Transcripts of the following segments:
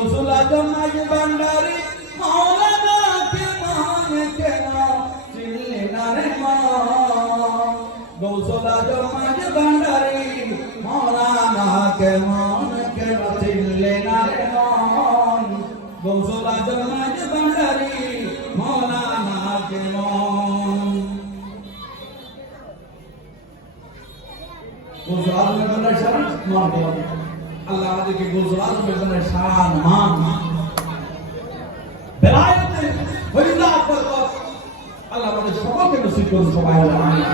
গৌসুল আজম মাঝ ভান্ডারি মাওলানা কে মান কেন চিনলে না রে মন গৌসুল আজম মাঝ ভান্ডারি মাওলানা কে মান কেন চিনলে না রে মন গৌসুল আজম মাঝ ভান্ডারি মাওলানা কে মন গৌসুল আজমের ভান্ডারি শান মান আল্লাহ আমাদেরকে গৌসুল আজমের ভান্ডারি শান মান বেলায়েতে ফরিদাত বরকত আল্লাহ আমাদের সকলকে নসিব করুন সবাই আমিন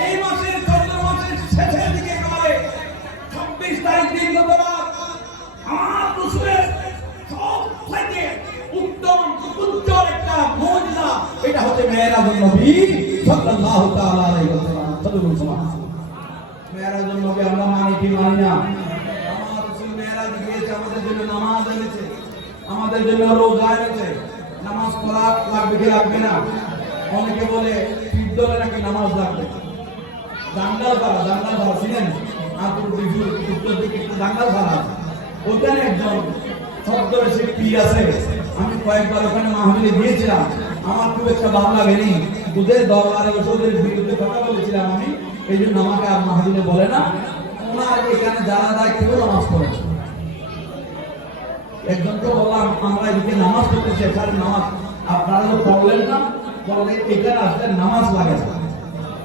এই মাসের চন্দ্র মাসের শেষের দিকে একেবারে 26 তারিখ দিন রাত আমার রাসূলের সবথেকে উত্তম উজ্জ্বল একটা মুজিজা এটা হচ্ছে মেরাজুন নবী সাল্লাল্লাহু তাআলা আলাইহি ওয়াসাল্লাম সুবহানাল্লাহ মেরাজুন নবী আমরা মানি কি মানি না আমার রাসূল মেরাজ গিয়েছে আমাদের জন্য নামাজ এনেছে আমাদের জন্য রোজা এনেছে নামাজ পড়া লাগবে কি লাগবে না অনেকে বলে ঈদে নাকি নামাজ লাগবে দাঙ্গাল ভাড়া ছিলেন আপুর বিজুর উত্তর দিকে একটু দাঙ্গাল ভাড়া ওখানে একজন ছদ্মবেশী পীর আছে আমি কয়েকবার ওখানে মাহফিলে গিয়েছিলাম আমার খুব একটা ভালো লাগেনি ওদের দরবারে ওদের বিরুদ্ধে কথা বলেছিলাম আমি এই জন্য আমাকে আর মাহফিলে বলে না ওনার এখানে যারা যায় কেউ নামাজ পড়ে একজনকে বললাম আমরা এদিকে নামাজ পড়তেছি এখানে নামাজ আপনারা তো পড়লেন না বললে এখানে আসলে নামাজ লাগে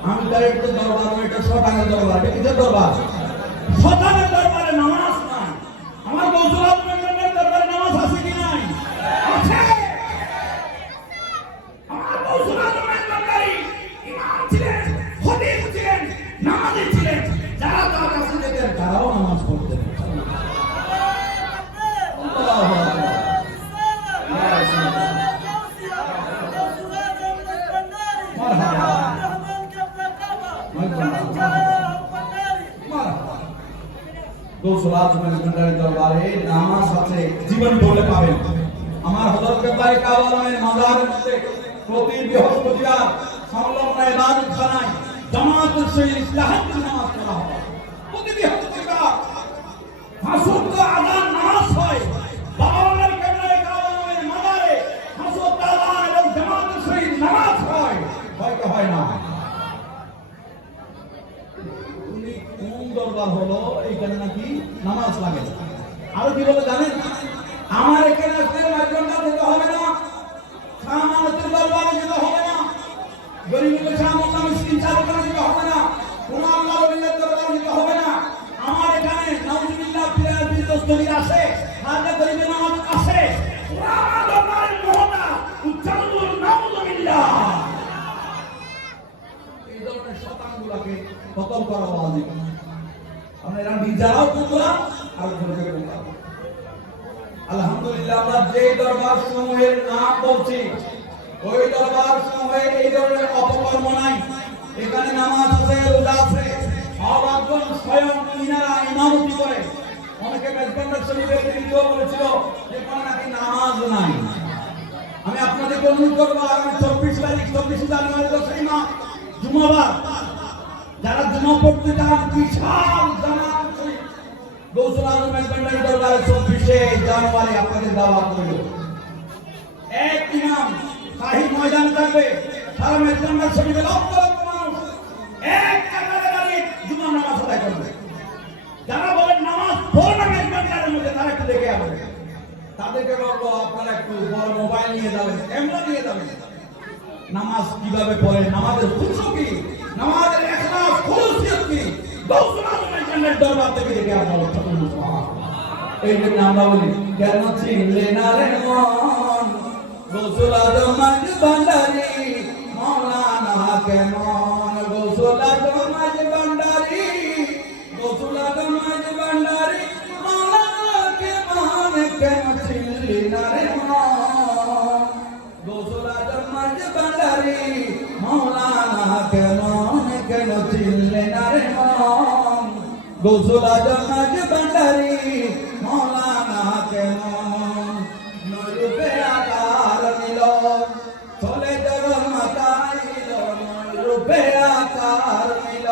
আমি তার একটু দরবার এটা শতানের দরবার এটা কিসের দরবার শতানের দরবারে নামাজ নাই আমার গৌসুল আজমের দরবারে নামাজ আছে কি নাই আছে আমার গৌসুল আজমের দরবারে ইমাম ছিলেন খতিব ছিলেন নামাজি ছিলেন যারা তার কাছে যেতেন তারাও নামাজ পড়তেন গৌসুল আজমের ভান্ডারি দরবারে নামাজ আছে জীবন বলে পাবেন আমার হযরত কেবলাই কাওয়ালামের মাজারের মধ্যে প্রতি বৃহস্পতিবার সংলগ্ন ইবাদত খানায় জামাতের সহিত তাহাজ্জুদ নামাজ পড়া হয় প্রতি বৃহস্পতিবার হাসর কা আযান নামাজ হয় বাবার কেবলাই কাওয়ালামের মাজারে হাসর কা আযান এবং জামাতের সহিত নামাজ হয় হয়তো হয় না দরবার হলো এইখানে নাকি নামাজ লাগে আরো কি বলে জানেন আমার এখানে আসলে মাইজনটা যেতে হবে না শাহমানতের দরবারে যেতে হবে না গরিবের শাহমান্না মিসকিন চারখানে যেতে হবে না কোন আল্লাহ ওলিদের দরবারে যেতে হবে না আমার এখানে নাউজুবিল্লাহ ফিরাজ বিদস্তগীর আছে হাজা গরিবের নামাজ আছে কোরআন দরবারে মোহনা উচ্চারণ নাউজুবিল্লাহ এই ধরনের শতানগুলোকে খতম করা ওয়াজিব আমরা নিজেরাও করলাম আর করতে করলাম আলহামদুলিল্লাহ আমরা যে দরবার সমূহের নাম বলছি ওই দরবার সমূহে এই ধরনের অপকর্ম নাই এখানে নামাজ আছে রোজা আছে আওয়াজগণ স্বয়ং ইনারা ইমামতি করে অনেকে মেজবান্ডার শরীফের ভিডিও বলেছিল যে কোনো নাকি নামাজ নাই আমি আপনাদেরকে অনুরোধ করবো আগামী 24 তারিখ 24 জানুয়ারি দশই মাস জুমাবার যারা জুমা পড়তে চান বিশাল জামাত গৌসুল আজমের ভান্ডারি দরবারে 24 জানুয়ারি আপনাদের দাওয়াত রইল এক ইমাম শাহী ময়দান থাকবে সারা মেজবান্ডার শরীফে লক্ষ লক্ষ মানুষ এক কাতারে দাঁড়িয়ে জুমা নামাজ আদায় করবে যারা বলেন নামাজ পড়ো না মেজবান্ডারের মধ্যে তারা একটু দেখে আসবে তাদেরকে বলবো আপনারা একটু বড় মোবাইল নিয়ে যাবেন ক্যামেরা নিয়ে যাবেন নামাজ কিভাবে পড়ে নামাজের খুশু কি নামাজের ইখলাস খুলুসিয়ত কি গৌসুল আজমের ভান্ডারি দরবার থেকে দেখে আপনারা সুবহানাল্লাহ এই জন্য আমরা বলি কেন চিনলে না রে মন গৌসুল আজমের ভান্ডারি মাওলানা কেমন গৌসুল আজমের ভান্ডারি গৌসুল আজমের ভান্ডারি মাওলানা কেমন কেন চিনলে না রে মন গৌসুল আজমের ভান্ডারি মাওলানা কেমন কেন চিনলে না রে মন গৌসুল আজমের ভান্ডারি মাওলানা কেমন নরূপে আকার নিল চলে জগন্মাতাইল নরূপে আকার নিল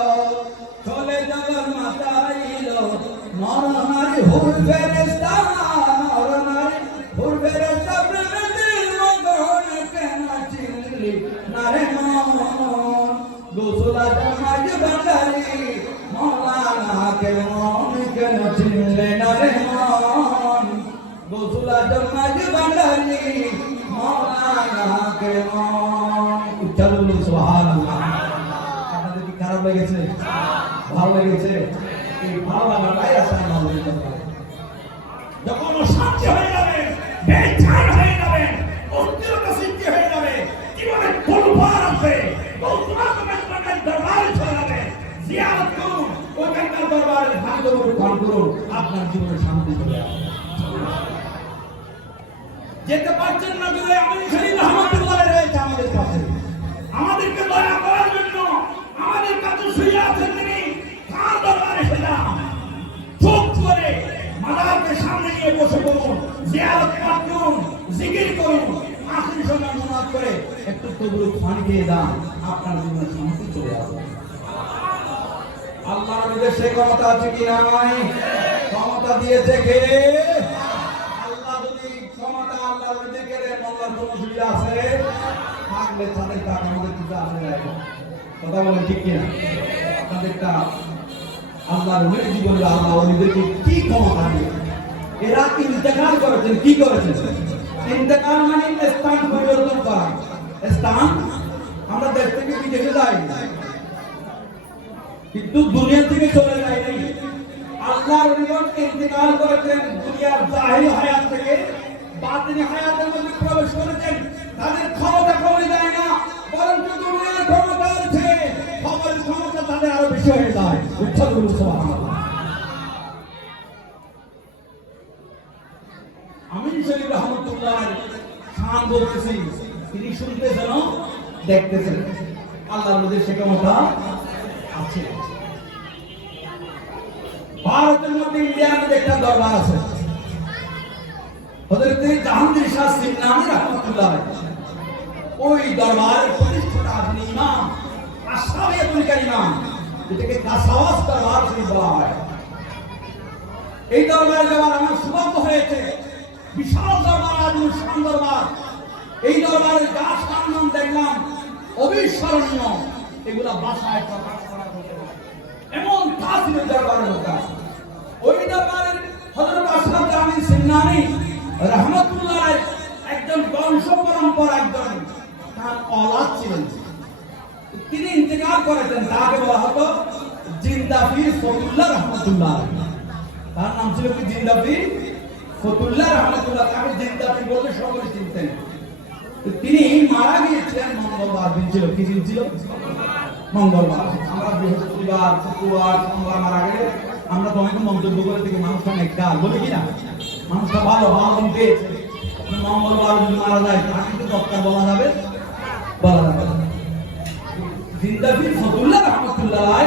চলে জগন্মাতাইল নর নারী হুর ফেরেশতা নর নারী কেমন কেন চিনলে না রে মন গৌসুল আজম মাঝ ভান্ডারী মৌলানা কেমন উচ্চারণ বলুন সুবহানাল্লাহ। আপনাদের কি খারাপ লেগেছে? ভালো লেগেছে? এই ভালো লাগাটাই আসলে আমাদের দরকার। যখন অশান্তি হয়ে যাবে, বেচান হয়ে যাবে, অস্থিরতা সৃষ্টি হয়ে যাবে, জীবনে তোলপাড় আছে, তোমার দরবারে চলে যাবে, জিয়ারত করুন, ওইখানকার দরবারে ভাগ্য গান করুন, আপনার জীবনে শান্তি চলে আসবে। যেতে পারছেন না বলে আমি শরীর রহমতুল্লাহ রয়েছে আমাদের কাছে, আমাদেরকে দয়া করার জন্য আমাদের কাছে শুয়ে আছেন তিনি, তার দরবারে সেটা চোখ করে মাদারকে সামনে নিয়ে বসে পড়ুন, জিয়ারত করুন, জিকির করুন, আখির সময় মুনাত করে একটু তবু পানি দিয়ে দান, আপনার জীবনে শান্তি চলে আসবে। আল্লাহর মধ্যে সেই ক্ষমতা আছে কি নাই? ক্ষমতা দিয়েছে কে? আল্লাহ যদি ক্ষমতা আল্লাহর মধ্যে গেলে আল্লাহর কোনো সুবিধা আছে? থাকলে তাদের টাকা আমাদের কিছু আসে না। কথা বলেন ঠিক কিনা? আপনাদেরটা আল্লাহর নবী জীবনে আল্লাহ ওদেরকে কি ক্ষমতা দিয়েছে? এরা ইন্তেকাল করেছেন, কি করেছেন? ইন্তেকাল মানে স্থান পরিবর্তন করা। স্থান আমরা দেশ থেকে বিদেশে যাই, কিন্তু দুনিয়া থেকে চলে যায়নি। আল্লাহর নবী ইন্তেকাল করেছেন দুনিয়ার জাহিরি হায়াত থেকে বাতিনি হায়াতের মধ্যে প্রবেশ করেছেন। তাদের ক্ষমতা কমে যায় না, বরং দুনিয়ার ক্ষমতা আছে, খবরের ক্ষমতা তাদের আরো বেশি হয়ে যায়। উচ্চারণ করুন সুবহানাল্লাহ। আমিন শরীফ রহমতুল্লাহ খান বলতেছি, তিনি শুনতেছেন দেখতেছেন, আল্লাহর মধ্যে সে ক্ষমতা আছে। ভারতের মধ্যে ইন্ডিয়ার মধ্যে একটা দরবার আছে, হযরত জাহাঙ্গীর শাহ সিন্নানি রহমতুল্লাহ, ওই দরবারের প্রতিষ্ঠাতা যিনি ইমাম আশরাফে দুনিয়ার ইমাম, এটাকে কাসাওয়াস দরবার শরীফ বলা হয়। এই দরবারে যাওয়ার আমার সৌভাগ্য হয়েছে। বিশাল দরবার, আলিশান দরবার। এই দরবারে যা সম্মান দেখলাম অবিস্মরণীয়, এগুলা ভাষায় প্রকাশ করা যাবে না, এমন তাসিরের দরবারের মধ্যে। ওই দরবারের হযরত আশরাফ জামিল সিন্নানি রহমতুল্লাহ একজন বংশ পরম্পরা, একজন তার औलाद ছিলেন, তিনি ইন্তেকাল করেছেন। তাকে বলা হতো জিন্দা পীর ফতুল্লাহ রহমতুল্লাহ। তার নাম ছিল কি? জিন্দা পীর ফতুল্লাহ রহমতুল্লাহ। তাকে জিন্দা পীর বলে সকলে চিনতেন। তিনি মারা গিয়েছিলেন মঙ্গলবার দিন, ছিল কি দিন ছিল? মঙ্গলবার। আমরা বৃহস্পতিবার, শুক্রবার, সোমবার মারা গেলে আমরা তো অনেক মন্তব্য করে থেকে মানুষটা নেককার বলি কিনা, মানুষটা ভালো ভালো পেয়েছে। মঙ্গলবার যদি মারা যায় তা কিন্তু তৎকাল বলা যাবে, বলা যাবে না। জিন্দা পীর ফতুল্লাহ রহমতুল্লাহ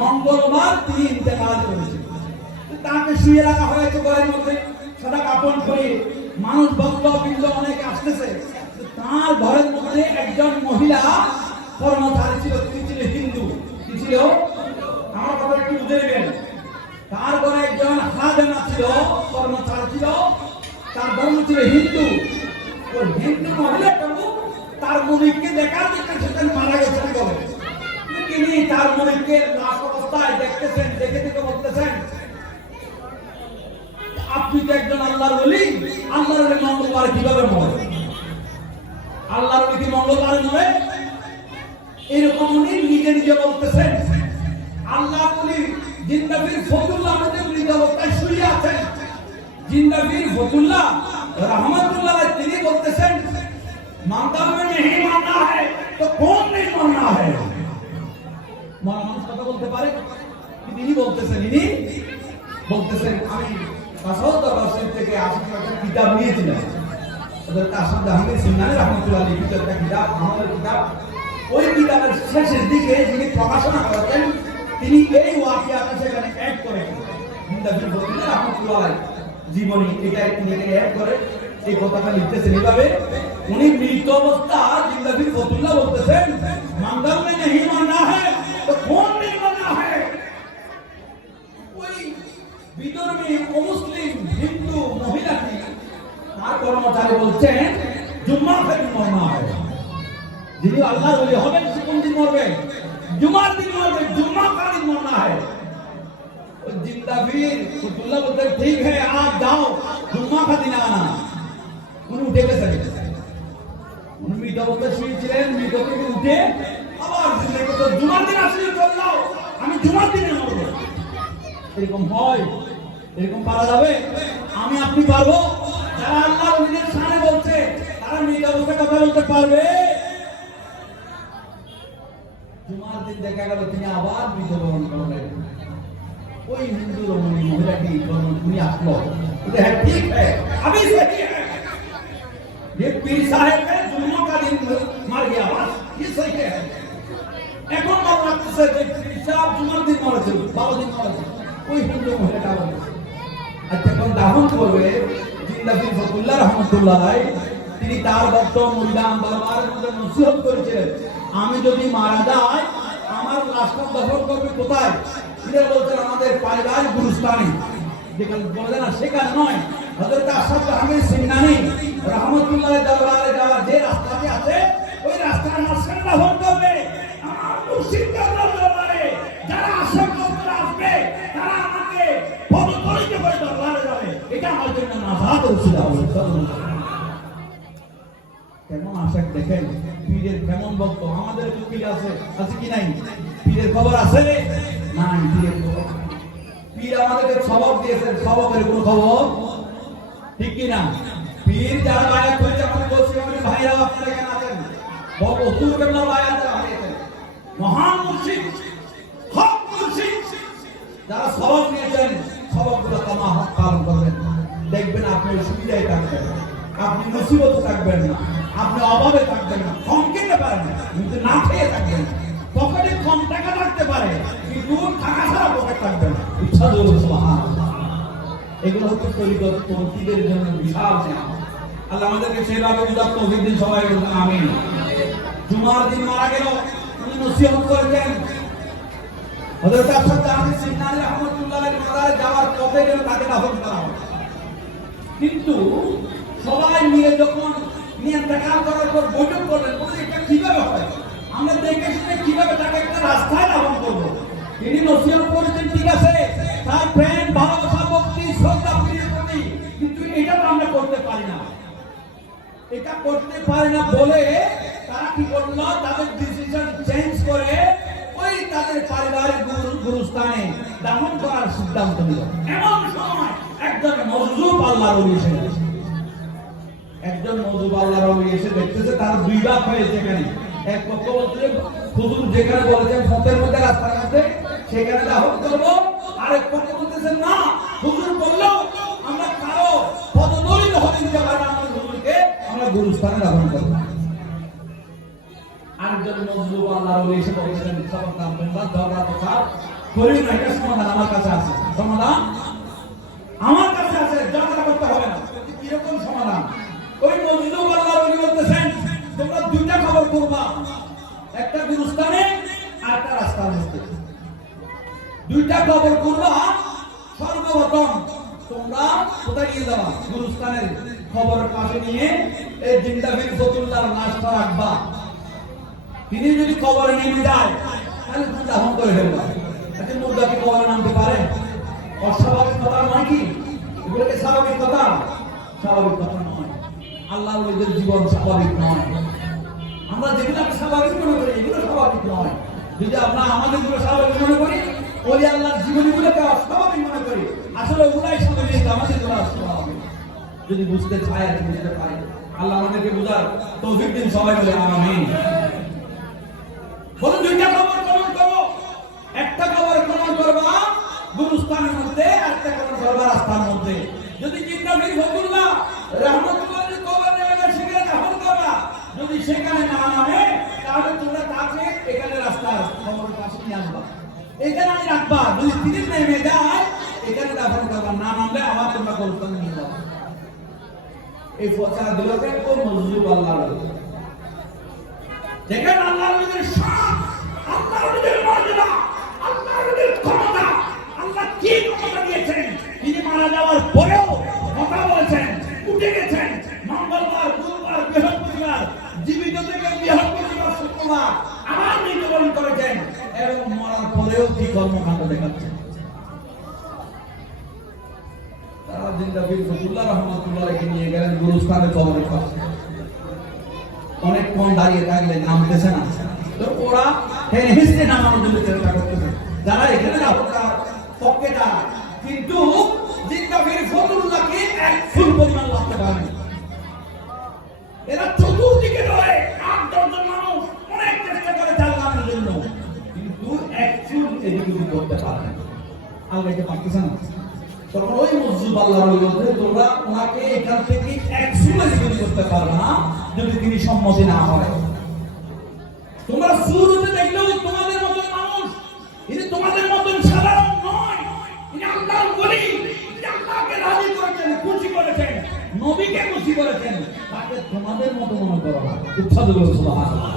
মঙ্গলবার তিনি ইন্তেকাল করেছেন। তাকে শুয়ে রাখা হয়েছে ঘরের মধ্যে, সাদা কাপড় পরে। মানুষ ভক্ত বৃন্দ অনেক আসতেছে। তার ঘরের মধ্যে একজন মহিলা কর্মচারী ছিল, তিনি ছিল হিন্দু। কি ছিল? আমার কথা একটু বুঝে নেবেন। তার ঘরে একজন খাদেমা ছিল, কর্মচারী ছিল, তার ধর্ম ছিল হিন্দু। ওই হিন্দু মহিলাটাও তার মুরিদকে দেখার জন্য সেখানে মারা গেছেন বলে। তিনি তার মুরিদকে লাশ অবস্থায় দেখতেছেন, দেখে দেখে বলতেছেন, আপনি তো একজন আল্লাহর ওলি, আল্লাহর ওলি মঙ্গলবার কিভাবে মরে? আল্লাহর ওলি কি মঙ্গলবার মরে? এরকম উনি নিজে নিজে বলতেছেন। আল্লাহর ওলি জিন্দা পীর ফতুল্লাহ আমাদের মৃত অবস্থায় শুয়ে আছেন। জিন্দা পীর ফতুল্লাহ রহমতুল্লাহ তিনি বলতেছেন, মানতা में नहीं मानना है तो कौन नहीं मानना है। মানুষ কথা বলতে পারে, তিনি বলতেছেন, ইনি বলতেছেন, আমি কাসাউদ্দিন থেকে ৮০ কিতাব নিয়েছিলাম। ওদের কাসাউদ্দিন জাহাঙ্গীর সিন্নানি রহমতুল্লাহ লিখিত একটা কিতাব, আমাদের কিতাব। ওই কিতাবের শেষের দিকে যিনি প্রকাশনা করেছেন, তিনি এই ওয়াকিয়াটা সেখানে অ্যাড করেন। জিন্দা পীর ফতুল্লাহ রহমতুল্লাহ জীবনী এটা তিনি অ্যাড করে এই কথাটা লিখতেছেন এইভাবে। উনি মৃত অবস্থা জিন্দা পীর ফতুল্লাহ বলতেছেন, মানদাম में नहीं मानना है तो कौन नहीं मानना है। ওই বিধর্মী অমুসলিম হিন্দু মহিলাটি তার কর্মচারী বলছেন, জুম্মার দিন মরনা হয়। যিনি আল্লাহর ওলি হবেন সে কোন দিন মরবে? জুমার দিন মরবে, জুম্মা का दिन मरना है। जिंदा वीर फतुल्ला बोलते ठीक है आप जाओ जुम्मा का दिन आना उन उठे के सके उन मीठा बोलते शुरू ছিলেন मीठा থেকে উঠে আবার জিন্দগি তো জুমার দিন আসলে চললাও আমি জুমার দিনে মরব এরকম হয় এরকম পারা যাবে আমি আপনি পারবো যারা আল্লাহ ওলিদের শানে বলছে তারা मीठा বলতে কথা বলতে পারবে জুমার দিন দেখা গেল তিনি আবার মৃত্যুবরণ করলেন ওই হিন্দু রমণী মহিলাটি উনি আসলো এটা হ্যাঁ ঠিক है अभी सही है ये पीर साहब का जुम्मा का दिन मर गया बस ये सही है এখন বাবা লাগতেছে যে পীর সাহেব জুমার দিন মরেছে 12 দিন মরেছে ওই হিন্দু মহিলাটা বলেছে আচ্ছা কোন দাফন করবে জিন্দা পীর ফতুল্লাহ রহমাতুল্লাহ আলাইহি তিনি তার ভক্ত মুরিদান দরবারের মধ্যে নসিহত করেছিলেন আমি যদি মারা যাই আমার লাশটা দফন করবে কোথায় তিনি বলতেন আমাদের পারিবারিক গুরুস্থানে যেখানে বলে না সেখানে নয় হযরত আশরাফ আহমেদ সিন্নানি রহমাতুল্লাহ দরবারে যাওয়ার যে রাস্তাটি আছে ওই রাস্তার মাঝখানে দফন করবে আমার মুর্শিদ দরবারে যারা আশরাফ করে আসবে তারা আমাকে পদতলিতে করে দরবারে যাবে এটা আমার জন্য নাজাত ছিল কেমন আশাক দেখেন পীরের কেমন ভক্ত আমাদের তো পীর আছে কি নাই পীরের খবর আছে নাই পীরের খবর পীর আমাদেরকে সবক দিয়েছেন সবকের কোনো খবর ঠিক কি না পীর যারা বায়াত হয়েছে আমাদের বলছি আমাদের ভাইরা আপনারা কেন আছেন বড় হুজুর কেমন বায়াত হয়েছে মহান মুর্শিদ হক মুর্শিদ যারা সবক নিয়েছেন সবকগুলো তামা হক পালন করবেন দেখবেন আপনি সুবিধায় থাকবেন আপনি মুসিবতে থাকবেন না আপনি অভাবে থাকবেন না কম খেতে পারেন কিন্তু না খেয়ে থাকবেন পকেটে কম টাকা থাকতে পারে কিন্তু টাকা ছাড়া পকেট থাকবে না ইচ্ছা জোর সুবহানাল্লাহ এগুলো হচ্ছে তরিকত পন্থীদের জন্য বিশাল নিয়ামত আল্লাহ আমাদেরকে সেভাবে বুঝার তৌফিক দিন সবাই বলুন আমিন জুমার দিন মারা গেল উনি নসিহত করেছেন হযরত আশরাফ আহমেদ সিন্নানি রাহমাতুল্লাহ আলাইহির মাজারে যাওয়ার পথে যেন তাকে দাফন করা হয় কিন্তু সবাই মিলে যখন নিয়ে ইন্তেকাল করার পর বৈঠক করলেন বলে এটা কিভাবে হয় আমরা দেখে শুনে কিভাবে তাকে একটা রাস্তায় দাফন করব তিনি নসিহত করেছেন ঠিক আছে তার প্রেম ভালোবাসা ভক্তি শ্রদ্ধা পীরের প্রতি কিন্তু এটা তো আমরা করতে পারি না এটা করতে পারি না বলে তারা কি করলো তাদের ডিসিশন চেঞ্জ করে ওই তাদের পারিবারিক গুরুস্থানে দাফন করার সিদ্ধান্ত নিল এমন সময় একজন মজলুম আল্লাহর ওলি এসে একজন মজলুম আল্লাহর ওলি এসে দেখতেছে তার দুই ভাগ হয়েছে এখানে এক পক্ষ বলছে হুজুর যেখানে বলেছেন ফতের মধ্যে রাস্তার মধ্যে সেখানে দাফন করবো আরেক পক্ষ বলতেছে না হুজুর বললো আমরা কারো পদদলিত হতে দিতে পারি না আমাদের হুজুরকে আমরা গুরুস্থানে দাফন করবো আরেকজন মজলুম আল্লাহর ওলি এসে বলেছেন সমাধান তোমরা ঝগড়া কথা করিও না এটা সমাধান আমার কাছে আছে সমাধান আমার কাছে আছে ঝগড়া করতে হবে না কিরকম সমাধান ওই মজলুম আল্লাহর ওলি বলতেছেন তোমরা দুইটা খবর করবা একটা গুরুস্থানে আর একটা রাস্তার মধ্যে দুইটা খবর করবা সর্বপ্রথম তোমরা কোথায় নিয়ে যাবা গুরুস্থানের খবরের পাশে নিয়ে এই জিন্দা পীর ফতুল্লাহর লাশটা রাখবা তিনি যদি কবরে নেমে যায় তাহলে তুমি দাফন করে ফেলবা আচ্ছা মুর্দা কি কবরে নামতে পারে অস্বাভাবিক কথা নয় কি এগুলো কি স্বাভাবিক কথা স্বাভাবিক কথা নয় আল্লাহ ওদের জীবন স্বাভাবিক নয় আমরা যেগুলো স্বাভাবিক মনে করি এগুলো স্বাভাবিক নয় যদি আমরা আমাদের গুলো স্বাভাবিক মনে করি ওই আল্লাহর জীবনীগুলোকে অস্বাভাবিক মনে করি আসলে ওগুলাই স্বাভাবিক আমাদের গুলো অস্বাভাবিক যদি বুঝতে চাই আর বুঝতে পারি আল্লাহ আমাদেরকে বুঝার তৌফিক দিন সবাই বলে আমিন বলুন দুইটা খবর কমন করবো একটা খবর কমন করবা গুরুস্থানের মধ্যে একটা খবর করবা রাস্তার মধ্যে যদি জিন্দা পীর ফতুল্লাহ রহমাতুল্লাহ কবর নেমে সেখানে দাফন করবা যদি সেখানে না নামে তাহলে তোমরা তাকে এখানে রাস্তার খবরের পাশে নিয়ে আসবা এখানে আমি রাখবা যদি তিনি নেমে যায় এখানে দাফন করবা না নামলে আবার তোমরা গুরুস্থানে নিয়ে যাবা এই ফতোয়া দিলকে কোন মজলুম আল্লাহ দেখেন আল্লাহর শান আল্লাহর মর্যাদা আল্লাহর ক্ষমতা আল্লাহ কি ক্ষমতা দিয়েছেন তিনি মারা যাওয়ার পরেও কথা বলেছেন উঠে গেছেন মঙ্গলবার বুধবার বৃহস্পতিবার জীবিত থেকে বৃহস্পতিবার শুক্রবার আবার মৃত্যুবরণ করেছেন এবং মরার পরেও কি কর্মকাণ্ড দেখাচ্ছেন জিন্দা বীর ফতুল্লাহ রহমাতুল্লাহ আলাইহি নিয়ে গেলেন গুরুস্থানে কবরের পাশে। অনেকক্ষণ দাঁড়িয়ে থাকলে নামতেছে না, তো ওরা হেসে নামানোর জন্য চেষ্টা করতেছে, যারা এখানে আপনার পক্ষে যায়, কিন্তু জিন্দা বীর ফতুল্লাহকে এক ফুল পরিমাণ লাগতে পারেনি। এরা চতুর্দিকে রয়ে 8-10 জন মানুষ অনেক চেষ্টা করে চালানোর জন্য, কিন্তু এক চুল এদিকে করতে পারে না, আলগাইতে পারতেছে না। তখন ওই মসজিদ আল্লাহর বলতে তোমরা ওনাকে এখান থেকে এক চুল এদিকে করতে পারবে না যদি তিনি সম্মতি না হয়। তোমরা শুরুতে দেখলেও তোমাদের মতন মানুষ, ইনি তোমাদের মতন সাধারণ নয়, ইনি আল্লাহর ওলি, ইনি আল্লাহকে রাজি করেছেন, খুশি করেছেন, নবীকে খুশি করেছেন, তাকে তোমাদের মতো মনে করো না। উচ্ছ্বাস করো সুবহানাল্লাহ।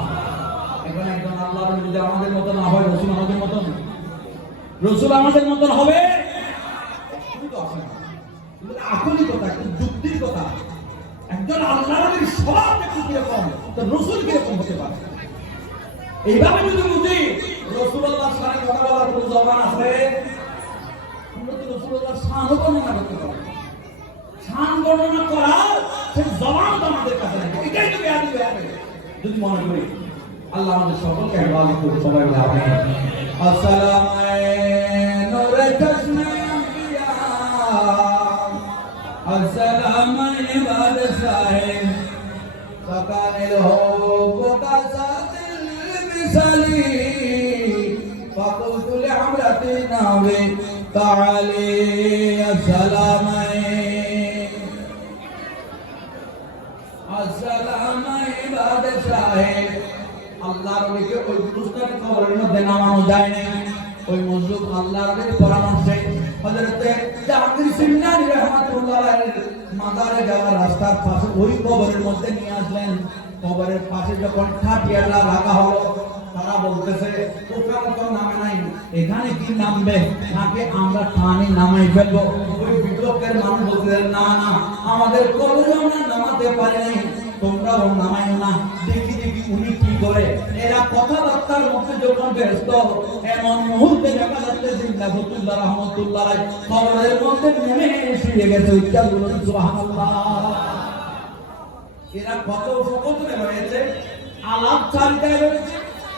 এখন একজন আল্লাহর ওলি যদি আমাদের মত না হয়, রাসূল আমাদের মতন, রাসূল আমাদের মতন হবে, আসলে কথা একটু যুক্তির কথা। একজন আল্লাহর ওলির স্বভাব একটু কিরকম, তো রাসূল কিরকম হতে পারে, এইভাবে যদি বুঝি রাসূলুল্লাহর সাথে কথা বলার কোনো জবান আছে, আমরা তো রাসূলুল্লাহর শান বর্ণনা করতে পারি, শান বর্ণনা করা সে জবান তো আমাদের কাছে নেই, এটাই তো বেয়াদবি হবে যদি মনে করি। আল্লাহ আমাদের সকলকে হেফাজত করুন, সবাই বলে আমিন। আসসালামু আলাইকুম নূরে চশমে আম্বিয়া, আসসালামু আলাইকুম বাদশাহে সকালে হো কাসাতিল বিসালি ফাকুল আমরাতি নাওয়ে তাআলি আসসালামু আল্লাহর ওলিকে ওই গুরুস্থানে কবরের মধ্যে নামানো যায় না। ওই মজলুম আল্লাহর ওলির পরামর্শে হযরত জাকির সিন্নানি রাহমাতুল্লাহ আলাইহির মাজারে যাওয়ার রাস্তার পাশে ওই কবরের মধ্যে নিয়ে আসলেন। কবরের পাশে যখন খাটিয়ালা রাখা হলো, তারা বলতেছে ওখানে তো নামে নাই, এখানে কি নামবে, নাকি আমরা টানে নামাই ফেলবো। ওই বিপ্লবের মানুষ বলতেছেন না না, আমাদের কবরে আমরা নামাতে পারি নাই, তোমরাও নামাইও না, দেখি দেখি উনি কি করে। এরা কথাবার্তার মধ্যে যখন ব্যস্ত, এমন মুহূর্তে দেখা যাচ্ছে জিন্দা ফতুল্লাহ রহমাতুল্লাহ আলাইহি কবরের মধ্যে নেমে শুয়ে গেছে। উচ্চারণ বলুন সুবহানাল্লাহ। এরা কত সকলে রয়েছে, আলাপ চালিয়ে রয়েছে,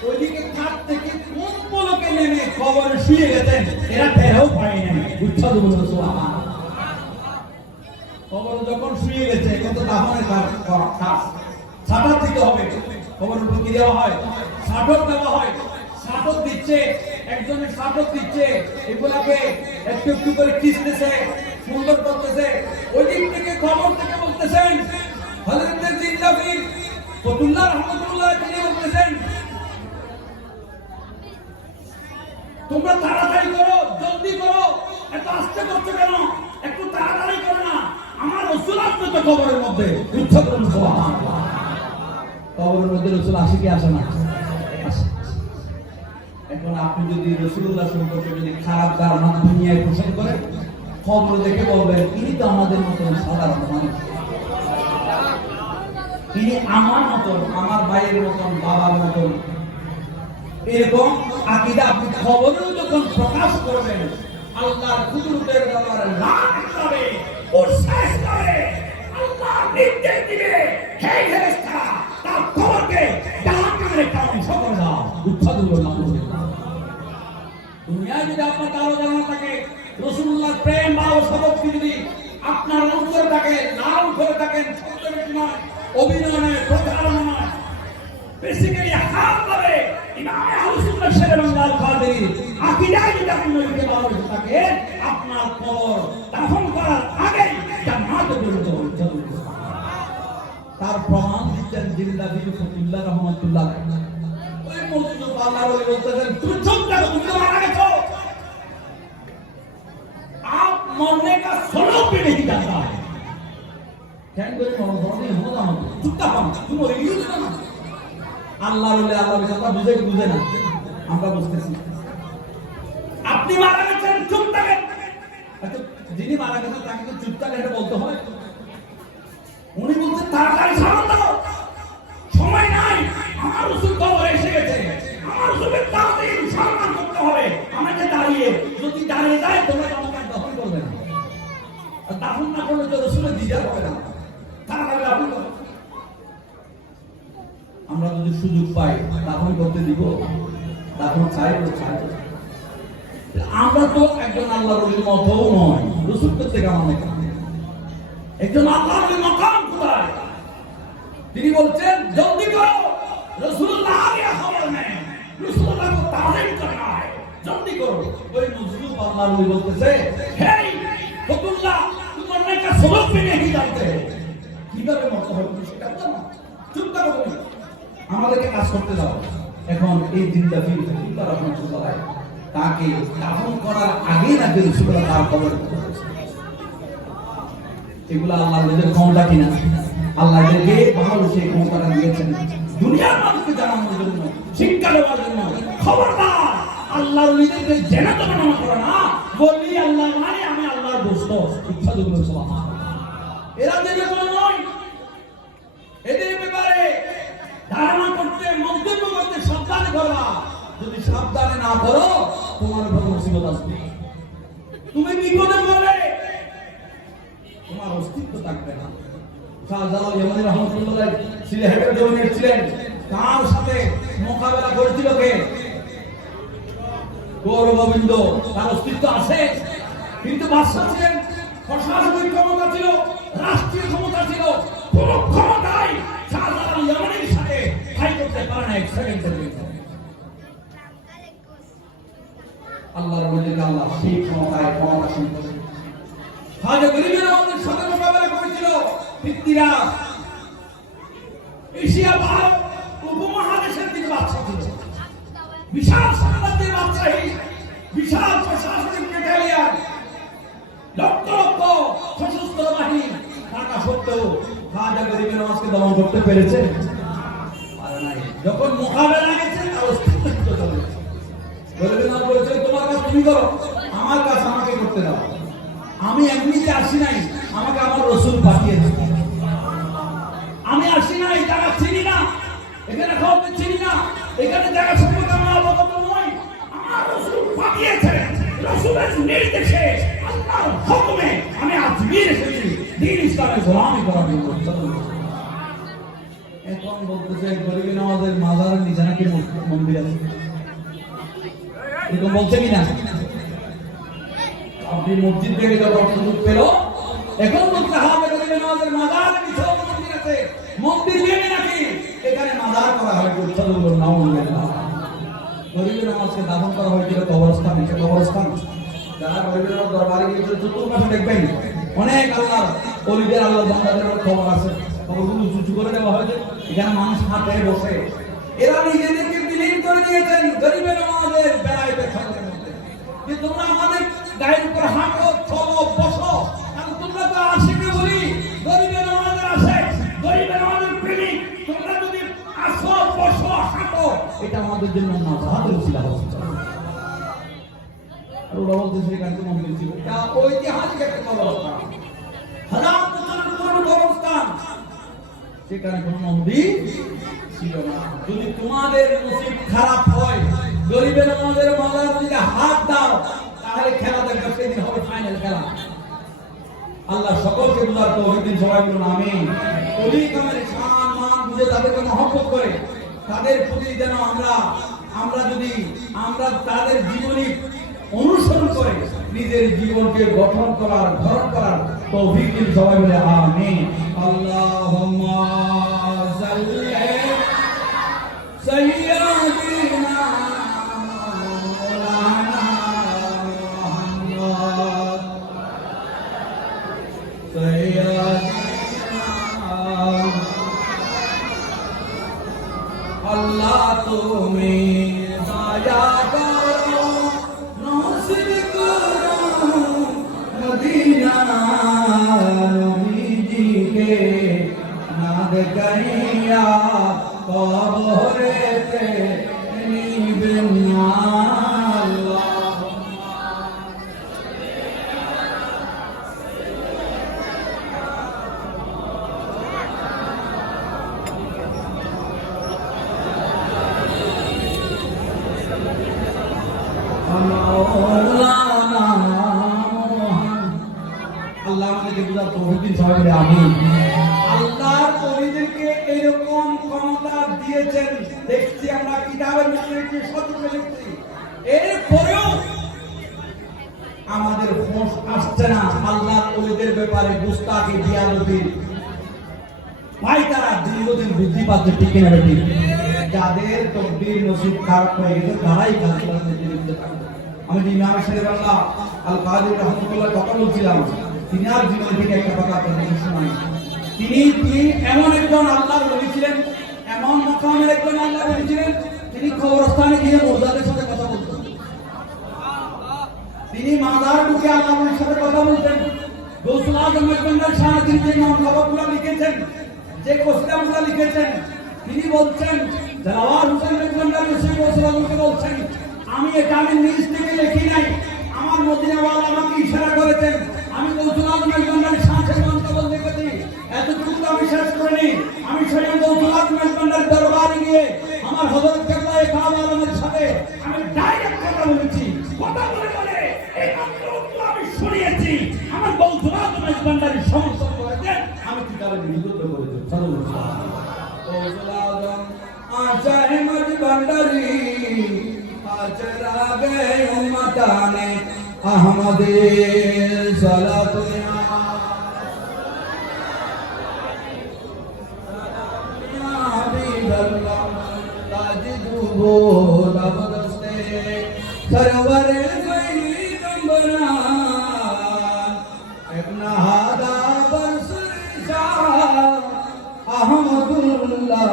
ওইদিকে কাঠ থেকে কোন পলকে নেমে কবরে শুয়ে গেছেন, এরা টেরও পায় না। উচ্চারণ বলুন সুবহানাল্লাহ। কবর যখন শুয়ে গেছে, কত দাফনের কাজ ছাটা দিতে হবে, কবরের উপর কি দেওয়া হয়, ছাটক দেওয়া হয়, ছাটক দিচ্ছে, একজনের ছাটক দিচ্ছে, এগুলাকে একটু একটু করে কিসতেছে, সুন্দর করতেছে। ওই দিক থেকে খবর থেকে বলতেছেন হযরত জিন্দা বীর ফতুল্লাহ রহমাতুল্লাহ তিনি বলতেছেন তোমরা তাড়াতাড়ি করো, জলদি করো, এত আস্তে করছো কেন, একটু তাড়াতাড়ি করো না, আমার রাসূল আসবে তো কবরের মধ্যে। উচ্চারণ সুবহানাল্লাহ। কবরের মধ্যে রাসূল আসে কি আসে না? এখন আপনি যদি রাসূলুল্লাহ সম্পর্কে যদি খারাপ ধারণা দুনিয়ায় পোষণ করেন, খবর দেখে বলবেন ইনি তো আমাদের মতন সাধারণ মানুষ, ইনি আমার মতন, আমার ভাইয়ের মতন, বাবার মতন, এরকম আকীদা আপনি খবরেও যখন প্রকাশ করবেন, আল্লাহর কুদরতের ব্যাপারে লাখ হবে ও শেষ হবে, আল্লাহ নির্দেশ দিবে হে ফেরেশতা তার খবরকে জাহান্নামের একটা অংশ করে দাও। উচ্চারণ করুন। দুনিয়ায় যদি আপনার কারো জানা থাকে রাসূলুল্লাহর প্রেম ভালোবাসা যদি আপনার অন্তরে থাকে, লাল করে থাকেন, সত্যের সময় অভিনয় নয়, প্রচারণা নয়, বেসিক্যালি হাত ধরে ইমাম আহলে সুন্নাহ শেরে বাংলার কাদেরী আকীদায় যদি আপনি নবীকে ভালোবাসা থাকে, আপনার কবর দাফন করার আগে জান্নাতে পৌঁছে যাবে। তার প্রমাণ দিচ্ছেন জিন্দা বীর ফতুল্লাহ রহমাতুল্লাহ আলাইহি। ওই মজলুম আল্লাহর ওলি বলতেছেন তুমি চুপ থাকো, তুমি তো মারা গেছো, आप मरने का सबब भी नहीं जानता है। क्या कोई मरने होता हो चुपता हम तुम मरे यूज करना আল্লাহর ওলি আল্লাহর কথা বুঝে কি বুঝে না আমরা বুঝতেছি। আপনি মারা গেছেন, চুপ থাকেন। আচ্ছা যিনি মারা গেছেন তাকে তো চুপ থাকেন এটা বলতে হয়? উনি বলছেন তাড়াতাড়ি সালাম দাও, সময় নাই, আমার রাসূল কবরে এসে গেছে, আমার রাসূলের তাজিম সম্মান করতে হবে। আমাকে দাঁড়িয়ে যদি দাঁড়িয়ে যায় তোমরা আমাকে দখল করবে না। আর দাফন না করলে তো রসুলের দিদার হবে না। তাড়াতাড়ি দাফন করো। আমরা যদি সুযোগ পাই দাফন করতে দিব, দাফন চাইবো। আমরা তো একজন আল্লাহর ওলির মতও নয়, রসুল থেকে আমাদের একজন আল্লাহর ওলির মাকাম কোথায়? তিনি বলছেন জলদি করো, রাসূলুল্লাহ আগে খবর নেই, রাসূলুল্লাহ को ताज़ीम करना है, जल्दी करो। ওই মুসলিম আল্লাহর ওলি বলতেছে, हे फतुल्लाह, तुम मरने का सबक भी नहीं जानते, কিভাবে মরতে হবে তুমি সেটা জানো? চুপ থাকো তুমি, আমাদেরকে কাজ করতে দাও। এখন এই দিনটা ফিরে তার আপনার চলায় তাকে দাফন করার আগে নাকি রাসূলুল্লাহ তার খবর দিয়েছে। এগুলো আল্লাহর ওলিদের ক্ষমতা কিনা? আল্লাহ এদেরকে ভালো সেই ক্ষমতাটা দিয়েছেন দুনিয়ার মানুষকে জানানোর জন্য, শিক্ষা দেওয়ার জন্য। খবরদার আল্লাহর ওলিদেরকে জেনে তো মনে করো না, বললি আল্লাহ মানে আমি আল্লাহর দোস্ত, ইচ্ছা দুগুলো সুবহান। এরা জেনে কোনো নয়, এদের ব্যাপারে ধারণা করতে, মন্তব্য করতে সাবধান করবা। যদি সাবধানে না করো তোমার উপর মুসিবত আসবে, তুমি বিপদে পড়বে, তোমার অস্তিত্ব থাকবে না। শাহজালাল ইয়ামানি রাহমাতুল্লাহ সিলেটের জমিনে ছিলেন, তার সাথে মোকাবেলা করেছিল কে? গৌরগোবিন্দ। তার অস্তিত্ব আছে, কিন্তু বাদশা ছিলেন, প্রশাসনিক ক্ষমতা ছিল, রাষ্ট্রীয় ক্ষমতা ছিল, কোন ক্ষমতাই শাহজালাল ইয়ামানির সাথে ফাইট করতে পারে না এক সেকেন্ডের ভিতরে। আল্লাহর ওলিকে আল্লাহ সেই ক্ষমতা সম্পন্ন। হাজে গরিবের আমাদের সাথে মোকাবেলা করেছিল পৃথ্বীরাজ। এশিয়া ভারত উপমহাদেশের দিকে বাদশা ছিল, বিশাল সাম্রাজ্যের বাদশাহী, বিশাল প্রশাসনিক ব্যাটালিয়ন, লক্ষ লক্ষ সশস্ত্র বাহিনী থাকা সত্ত্বেও খাজা গরিবের নামাজকে দমন করতে পেরেছে? পারে নাই। যখন মোকাবেলা গেছে তার অস্তিত্ব চলে গেছে। গরিবের নামাজ বলেছে তোমার কাজ তুমি করো, আমার কাজ আমাকে করতে দাও। আমি এমনিতে আসি নাই, আমাকে আমার রাসূল পাঠিয়েছে। আমি আসি নাই, যারা চিনি না, এখানে কাউকে চিনি না, এখানে যারা সম্পর্কে আমার অবগত নয়, আমার রাসূল পাঠিয়েছেন। রাসূলের নির্দেশে, আল্লাহর হুকুমে আমি আজমির এসেছি দ্বীন ইসলামের গোলামি করার জন্য। এখন বলতেছে গরিবের নামাজের মাজারের নিচে নাকি মন্দির আছে, এরকম বলছে কিনা? আপনি মসজিদ থেকে যখন সুযোগ পেল, এখন বলতে হবে গরিবের নামাজের মাজারের নিচে মন্দির আছে। মন্দির নেই নাকি এখানে মাজার করা হয়? গরিবের নামাজকে দাফন করা হয়েছিল কবরস্থান, নিচে কবরস্থান। যারা গরিবের নামাজ দরবারে গিয়েছিল চতুর্পাশে দেখবেন অনেক আল্লাহ ওলিদের আল্লাহ বান্দাদের খবর আছে, খবরগুলো উঁচু করে দেওয়া হয়েছে, এখানে মানুষ হাতে বসে। এরা নিজেদেরকে বিলীন করে দিয়েছেন গরিবের নামাজের বেড়ায় পেছনের মধ্যে, যে তোমরা আমাদের গায়ের উপর হাঁটো, চলো, বসো। কারণ তোমরা তো আশিকে বলি গরিবের নামাজের আসে, গরিবের নামাজের প্রেমিক। তোমরা যদি আসো, বসো, হাঁটো, এটা আমাদের জন্য নাজাতের উসিলা হচ্ছে। আর ওরা বলতেছে এখানে তো মন্দির ছিল, এটা ঐতিহাসিক একটা কবরস্থান, হাজার বছরের পুরনো কবরস্থান, সেখানে কোনো মন্দির ছিল না। যদি তোমাদের নসিব খারাপ হয়, গরিবের আমাদের মাজার দিকে হাত দাও, তাহলে খেলা দেখবে, সেদিন হবে ফাইনাল খেলা। আল্লাহ সকলকে বুঝার তৌফিক দিন, সবাই বলুন আমিন। ওলি কামের শান মান বুঝে তাদেরকে মহব্বত করে, তাদের প্রতি যেন আমরা তাদের জীবনী অনুসরণ করে নিজের জীবনকে গঠন করার, গঠন করার তৌফিক দিন, সবাই বলে আমিন। আল্লাহুম্মা সাল্লি সাইয়্যিদিনা মাওলানা মুহাম্মদ সাইয়্যিদিনা। আল্লাহ তুমি দয়া করো, নসিব করো মদিনা নবীজিকে না দেখাইয়া কবরেতে নিবেন না। বুঝার তৌফিক দিন সবাই বলে আমিন। আল্লাহর ওলিদেরকে এরকম ক্ষমতা দিয়েছেন দেখছি আমরা কিতাবের মধ্যে সতর্ক দেখছি, এরপরেও আমাদের হোশ আসছে না আল্লাহর ওলিদের ব্যাপারে গুস্তাখি বিয়াদবি। ভাই তারা দীর্ঘদিন বৃদ্ধি পাচ্ছে ঠিক না বেটি? যাদের তকদির নসিব খারাপ হয়ে গেছে তারাই খারাপ। আমি ইমাম সাহেব আল্লাহ আল কাদের রহমতুল্লাহ কথা বলছিলাম, তিনি আর জীবন থেকে একটা কথা আপনাদের শোনাই। তিনি এমন একজন আল্লাহর ওলি ছিলেন, এমন মাকামের একজন আল্লাহর ওলি ছিলেন, তিনি কবরস্থানে গিয়ে মুর্দাদের সাথে কথা বলতেন। তিনি মাজার ঢুকে আল্লাহর সাথে কথা বলতেন। গৌসুল আজম আজমের শাহী যে নামগুলো লিখেছেন, যে কোসলামগুলো লিখেছেন, তিনি বলছেন জালাওয়াল হোসেন আজমের রশিদ গৌসুল আজমকে বলছেন, আমি এটা আমি নিজ থেকে লিখি নাই, আমার মদিনাওয়ালা আমাকে ইশারা করেছেন, আমি গৌসুল আজম আজমের শাহের মন্তব্য দেখেছি, এতটুকু আমি শেষ করিনি, আমি স্বয়ং গৌসুল আজম আজমের দরবারে গিয়ে আমার হযরত কেবলায়ে কাবা আলমের সাথে আমি ডাইরেক্ট কথা বলেছি, কথা বলে বলে এই মন্ত্রগুলো আমি শুনিয়েছি, আমার গৌসুল আজম আজমের সমর্থন করেছেন, আমি কিতাবের বিরুদ্ধে করেছি। সাল্লাল্লাহু গৌসুল আজম আশা আহমদ ভান্ডারী আচরাগে উম্মতানে আহমদে সালাতুয়া হাবিবাল্লাহ তাজিদুবো লাবদস্তে সরওয়ারে গয়রম্বরা ইবনে হাদা বরসুরিশা আহমদুল্লাহ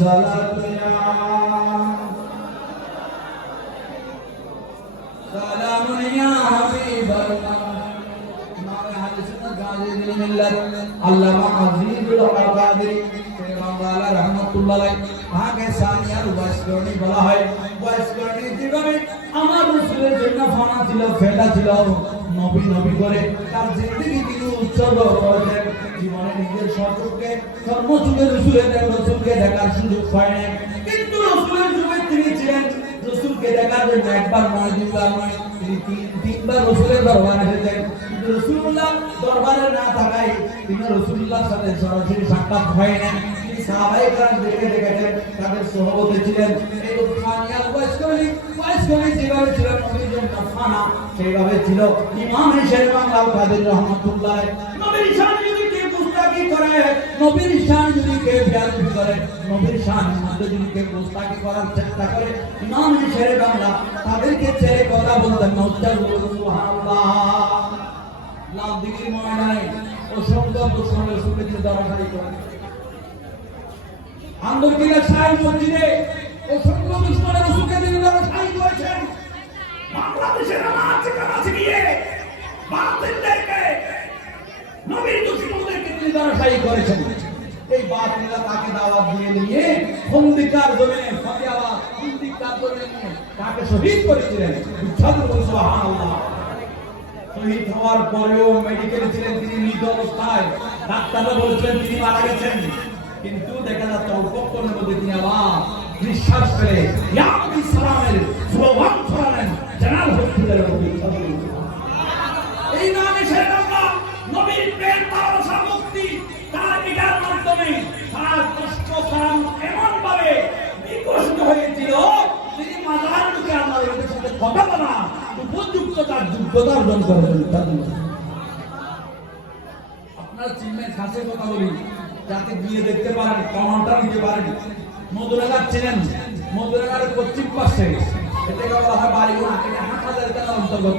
সালাতুয়া সালামুন ইয়া হাবিবাল্লাহ। ইমাম আহলে সুন্নাত গাজী মিল্লাত আল্লামা আজিজুল কাদেরী বাংলা রহমাতুল্লাহ আলাইহি তাকে সানিয়ার ওয়াসকরণী বলা হয়। ওয়াসকরণী জীবনে আমার রাসূলের জন্য ফানা ছিল, ফেলা ছিল, নবী নবী করে তার জিন্দেগি তিনি উৎসর্গ করেছেন। জীবনে নিজের সচক্ষে সর্বযুগে রাসূলকে দেখার সুযোগ পায় নাই, কিন্তু রাসূলের যুগে তিনি ছিলেন। রাসূলকে দেখার জন্য একবার নয়, দুইবার নয়, তিনি তিনবার রাসূলের দরবারে এসেছেন, কিন্তু রাসূলুল্লাহ দরবারে না থাকায় তিনি রাসূলুল্লাহর সাথে সরাসরি সাক্ষাৎ হয় না। তিনি সাহাবায়ে কেরাম দেখে দেখেছেন, তাদের সহবতে ছিলেন। এই উসমানিয়া ওয়াসকরণী যেভাবে ছিল নবীর জন্য ফানা, সেইভাবে ছিল ইমাম শের বাংলা কাদের রহমাতুল্লাহ। নবীর শান যদি কেউ গুস্তাখি করে, নবীর শান যদি কেউ বেয়াদবি করে, নবীর শানের মধ্যে যদি কেউ গুস্তাখি করার চেষ্টা করে, ইমাম শের বাংলা তাদেরকে ছেড়ে কথা বলতেন না। সুবহানাল্লাহ। লাল দিঘির ময়দানে অসংখ্য দুশ্মনের সুখে দিয়ে দরাদরি করে, আন্দরকিল্লা শাহী মসজিদে অসংখ্য দুশ্মনের সুখে দিয়ে দরাদরি করেছেন। বাংলাদেশের নামাজে কাছে গিয়ে বাতিলদেরকে, নবীর দুশমনদেরকে তিনি দরাদরি করেছেন। এই বাতিলরা তাকে দাওয়াত দিয়ে নিয়ে খন্দকার জমিনে ফতেয়াবাদ খন্দকার জমিনে তাকে শহীদ করেছিলেন। সুবহানাল্লাহ। শহীদ হওয়ার পরেও মেডিকেলে ছিলেন তিনি মৃত অবস্থায়, ডাক্তাররা বলেছিলেন তিনি মারা গেছেন, কিন্তু দেখা যাচ্ছে অল্পক্ষণের মধ্যে তিনি আবার নিঃশ্বাস ফেলে ইয়া ইসলামের স্লোগান ছড়ালেন, জানাল হসপিটালের মধ্যে। এই নামে সেটা নবীর প্রেম ভালোবাসা মুক্তি তার এটার মাধ্যমে তার কষ্ট কাম এমন ভাবে বিকশিত হয়েছিল, তিনি মাজার ঢুকে আমাদের সাথে কথা বলা উপযুক্ত তার যোগ্যতা অর্জন করেছেন। আপনার চিন্মের খাসের কথা বলি, যাতে গিয়ে দেখতে পারেন, কমান্ডার নিতে পারেন। মধুরাঘাট ছিলেন, মধুরাঘাটের পশ্চিম পাশে, এটাকে বলা হয় বাড়িগুনা, এটা হাটহাজার এলাকার অন্তর্গত,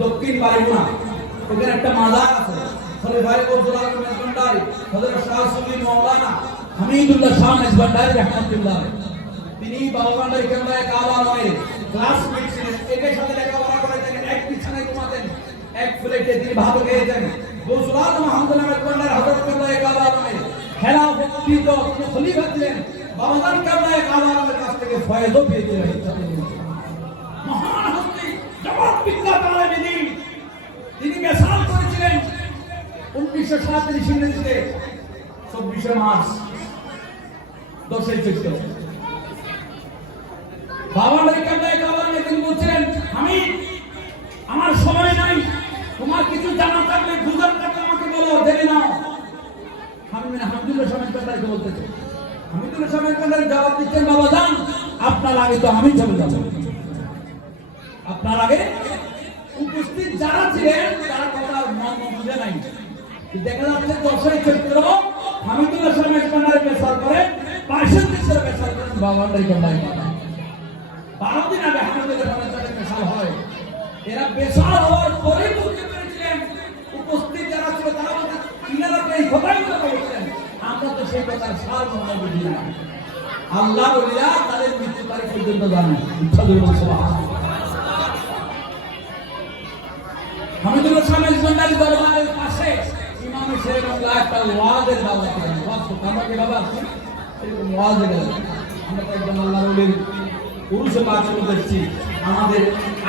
দক্ষিণ বাড়িগুনা। ওখানে একটা মাজার আছে, খলিফায়ে গৌসুল আজম মেজবান্ডারী হযরত শাহ সুফি মাওলানা হামিদুল্লাহ শাহ মেজবান্ডারী রাহমাতুল্লাহ। তিনি বাবাবান্ডারী কেবলায়ে কাবা আলমের ক্লাসমেট ছিলেন, এদের সাথে লেখাপড়া করেছেন, এক বিছানায় ঘুমাতেন, এক প্লেটে তিনি ভাত খেয়েছেন। গৌসুল আজম আহমদুল্লাহ মেজবান্ডারী হযরত কেবলায়ে কাবা আলমের খেলাফত খলিফা ছিলেন। বাবাজান কেবলায়ে কাবা আলমের কাছ থেকে ফয়েজও পেয়েছিলেন। মহান হস্তি জগৎ বিখ্যাত আলেম দ্বীন, তিনি মেসাল করেছিলেন 1937 ইংরেজিতে 24 মার্চ 10 চৈত্র। বাবাজান কেবলায়ে কাবা আলম তিনি বলছিলেন, আমি আমার সময় নাই, তোমার কিছু জানা থাকলে বুঝার থাকলে আমাকে বলো, জেনে নাও। আমি হামিদুল্লাহ সাহেব কথাকে বলতেছি। হামিদুল্লাহ সাহেব কথার জবাব দিচ্ছেন, বাবা যান, আপনার আগে তো আমি চলে যাব। আপনার আগে উপস্থিত যারা ছিলেন তারা কথা মন বুঝে নাই। দেখা যাচ্ছে দর্শনের চরিত্র হামিদুল্লাহ সাহেব কথার পেশার করে, পাশের দেশের পেশার করেন বাবাটাই কথাই। 12 দিন আগে হামিদুল্লাহ সাহেব পেশার হয়। এরা পেশার হওয়ার পরে বুঝতে পেরেছিলেন, উপস্থিত যারা ছিল তারা বলতে ইনারা এই কথাই বলতেন, আমরা তো সেই কথার সার মনে বুঝি না। আল্লাহ বলিয়া তাদের মৃত্যু তারিখ পর্যন্ত জানে। হামিদুল্লাহ সাহেব জন্নারি দরবারের পাশে ইমাম সাহেব একটা ওয়াজের দাওয়াত দিলেন। ওয়াজ তো আমাকে বাবা এই ওয়াজে গেলেন। আমরা তো একজন আল্লাহর ওলির পুরুষে বাঁচতে দেখছি, আমাদের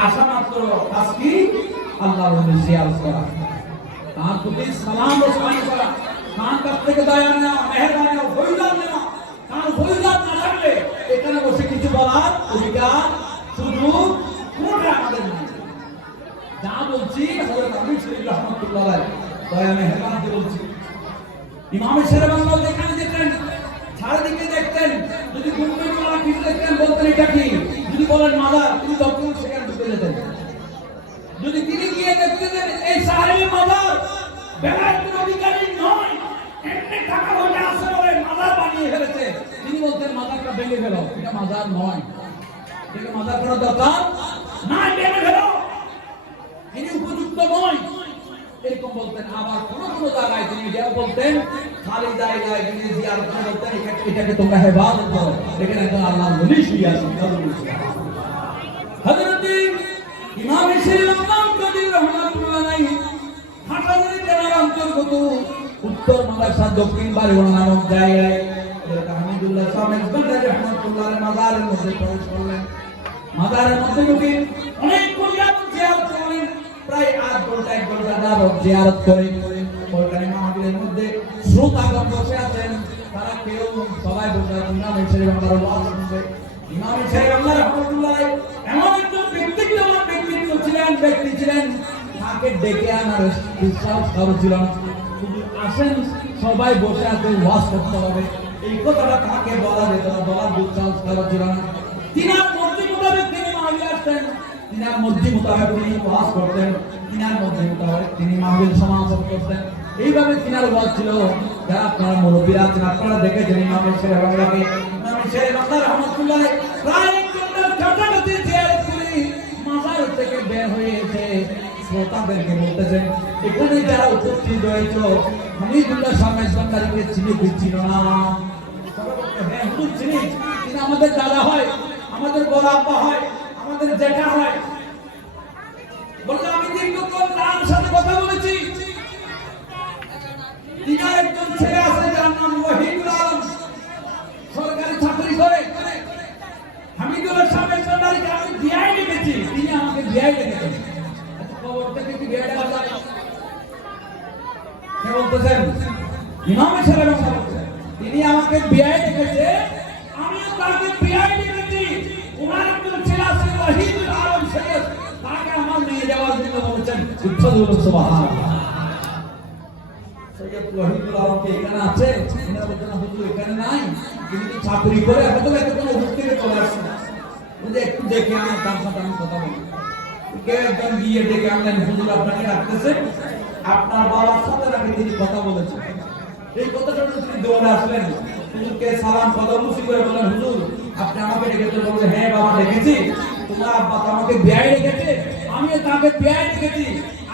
আশা মাত্র কাজ কি আল্লাহর ওলির জিয়ারত করা, তার প্রতি সালাম রসমান করা, তার কাছ থেকে দয়া নেওয়া, মেহেরবানি নেওয়া, ফয়সাল নেওয়া। তার ফয়সাল না থাকলে এখানে বসে কিছু বলার অধিকার সুযোগ কোনটা আমাদের নেই। যা বলছি হযরত আবু শরীফ রাহমাতুল্লাহ আলাইহি দয়া মেহেরবানি দিয়ে বলছি। ইমাম শেরবাংলা যেখানে যেতেন চারিদিকে দেখতেন, যদি গুম্বদওয়ালা কিছু দেখতেন বলতেন এটা কি, যদি বলেন মাজার তিনি তখন সেখানে ঢুকে যেতেন। যদি তিনি গিয়ে দেখতেন এই সাহেবের মাজার বেলায়েতের অধিকারী নয়, এমনি টাকা পয়সা আছে বলে মাজার বানিয়ে ফেলেছে, তিনি বলতেন মাজারটা ভেঙে ফেলো, এটা মাজার নয়, এটা মাজার করার দরকার না, ভেঙে ফেলো, ইনি উপযুক্ত নয়, এরকম বলতেন। আবার কোন কোন জায়গায় তিনি যারা বলতেন খালি জায়গায় তিনি জিয়ারত করে বলতেন এটাকে তোমরা হেফাজত করো, এখানে একজন আল্লাহর ওলি শুয়ে আছেন। হযরত ইমাম ইসলাম কদির রহমাতুল্লাহ আলাইহি হাটাজারি জেলার অন্তর্গত উত্তর মাদ্রাসা দক্ষিণ বাড়িগোড়া নামক জায়গায় হামিদুল্লাহ সাহেব গন্ডারি রহমাতুল্লাহ আলাইহি মাজারের মধ্যে প্রবেশ করলেন। মাজারের মধ্যে ঢুকে অনেক কুলিয়াত জিয়ারত করলেন, প্রায় 8 ঘন্টা 1 ঘন্টা যাবত জিয়ারত করে ওইখানে মাহফিলের মধ্যে শ্রোতাগণ বসে আছেন, তারা কেউ সবাই বসে আছেন ইমাম সাহেব আমার ওয়াজ শুনছে। ইমাম সাহেব আমার রাহমাতুল্লাহ এমন একজন ব্যক্তি ছিলেন তাকে ডেকে আনার বিশ্বাস কারো ছিল না। শুধু আসেন সবাই বসে আছে ওয়াজ করতে হবে, এই কথাটা তাকে বলা যেত না, বলার বিশ্বাস কারো ছিল না। তিনার মর্জি মোতাবেক তিনি মাহফিলে আসতেন, তিনার মর্জি মোতাবেক তিনি ওয়াজ করতেন, তিনার মর্জি মোতাবেক তিনি মাহফিল সমাপন করতেন। এইভাবে তিনার ওয়াজ ছিল। যারা আপনারা মুরব্বীরা আছেন আপনারা দেখেছেন ইমাম সাহেব বাংলাকে, ইমাম সাহেব বাংলা রহমাতুল্লাহ প্রায় একজনের কাছাকাছি জিয়ারত করে মাজার থেকে বের হয়ে এসে শ্রোতাদেরকে বলতেছেন এখানে যারা উপস্থিত হয়েছে হামিদুল্লাহ সাহেব বাংলাকে চিনি বুঝছিল না। হ্যাঁ হুজুর চিনি, তিনি আমাদের দাদা হয়, আমাদের বড় আব্বা হয়, আমাদের জ্যাঠা হয়। বললো আমি দীর্ঘক্ষণ তার সাথে কথা বলেছি, তিনার একজন ছেলে আছে যার নাম ওয়াহিদুল আলম, সরকারি চাকরি করে। হামিদুল্লাহ সাহেবের সন্তানকে আমি বিয়াই লিখেছি, তিনি আমাকে বিয়াই লিখেছেন। খবর থেকে কি বিয়াই লেখা যায়? কে বলতেছেন? ইমাম সাহেব বলতেছেন তিনি আমাকে বিয়াই লিখেছে, আমিও তাকে বিয়াই লিখেছি। ওনার একজন ছেলে আছে ওয়াহিদুল আলম শেখ, তাকে আমার নিয়ে যাওয়ার জন্য বলেছেন। সুবহানাল্লাহ। ওয়াহিদুল আলম কি এখানে আছে? এনারা বলতেন হুজুর এখানে নাই, তিনি তো চাকরি করে হয়তো একটা কোনো হুজুর থেকে চলে আসছে, বুঝে একটু দেখে আমি তার সাথে আমি কথা বলি। কেউ একজন গিয়ে ডেকে আনলেন, হুজুর আপনাকে রাখতেছে, আপনার বাবার সাথে নাকি তিনি কথা বলেছেন। এই কথাটা তিনি দৌড়ে আসলেন, হুজুরকে সালাম কদমবুসি করে বললেন হুজুর আপনি আমাকে ডেকেছেন? বললেন হ্যাঁ বাবা ডেকেছি, তোমার আব্বা তো আমাকে বিয়াই ডেকেছে, আমিও তাকে বিয়াই ডেকেছি,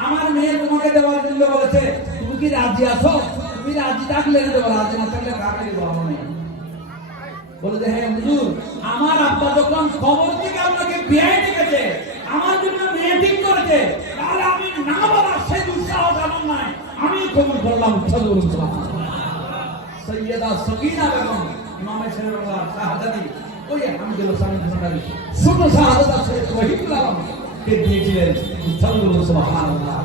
আমার মেয়ে তোমাকে দেওয়ার জন্য বলেছে, তুমি কি রাজি আছো? তুমি রাজি থাকলে দেবো, রাজি না থাকলে কাকে দেবো? আমার মেয়ে বলে যে হ্যাঁ হুজুর আমার আব্বা যখন খবর থেকে আপনাকে বিয়াই ডেকেছে, আমার জন্য মেয়ে ঠিক করেছে, তাহলে আমি না বলার সেই দুঃসাহস আমার নাই, আমি কবুল করলাম। সৈয়দা সকিনা বেগম ইমাম সাহেব শাহাদাতি ওই আলহামদুলিল্লাহ সাহেব ছোট শাহাদাত আছে ওয়াহিদুল আলম কে দিয়েছিলেন। সুবহানাল্লাহ।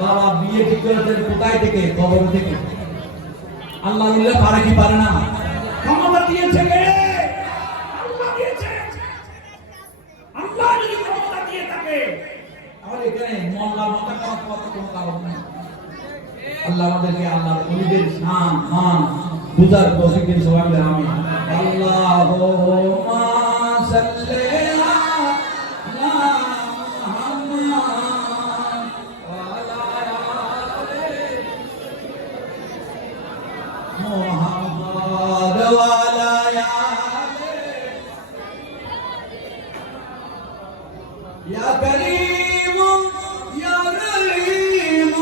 বাবা বিয়ে ঠিক করেছেন কোথায় থেকে? কবর থেকে। আল্লাহ মিলে পারে কি পারে না? ক্ষমতা দিয়েছে কে? আল্লাহ দিয়েছে। আল্লাহ যদি ক্ষমতা দিয়ে থাকে তাহলে এখানে মোল্লার মাথা খারাপ করার কোনো কারণ নেই। আল্লাহ আমাদেরকে আল্লাহর ওলিদের শান মান বুঝার তৌফিক দিন সবাই মিলে আমিন। আল্লাহুম্মা সাল্লি আলা মুহাম্মাদ ওয়া আলা আলি মুহাম্মাদ ওয়া আলা আলি ইয়া কারীম ইয়া রহিম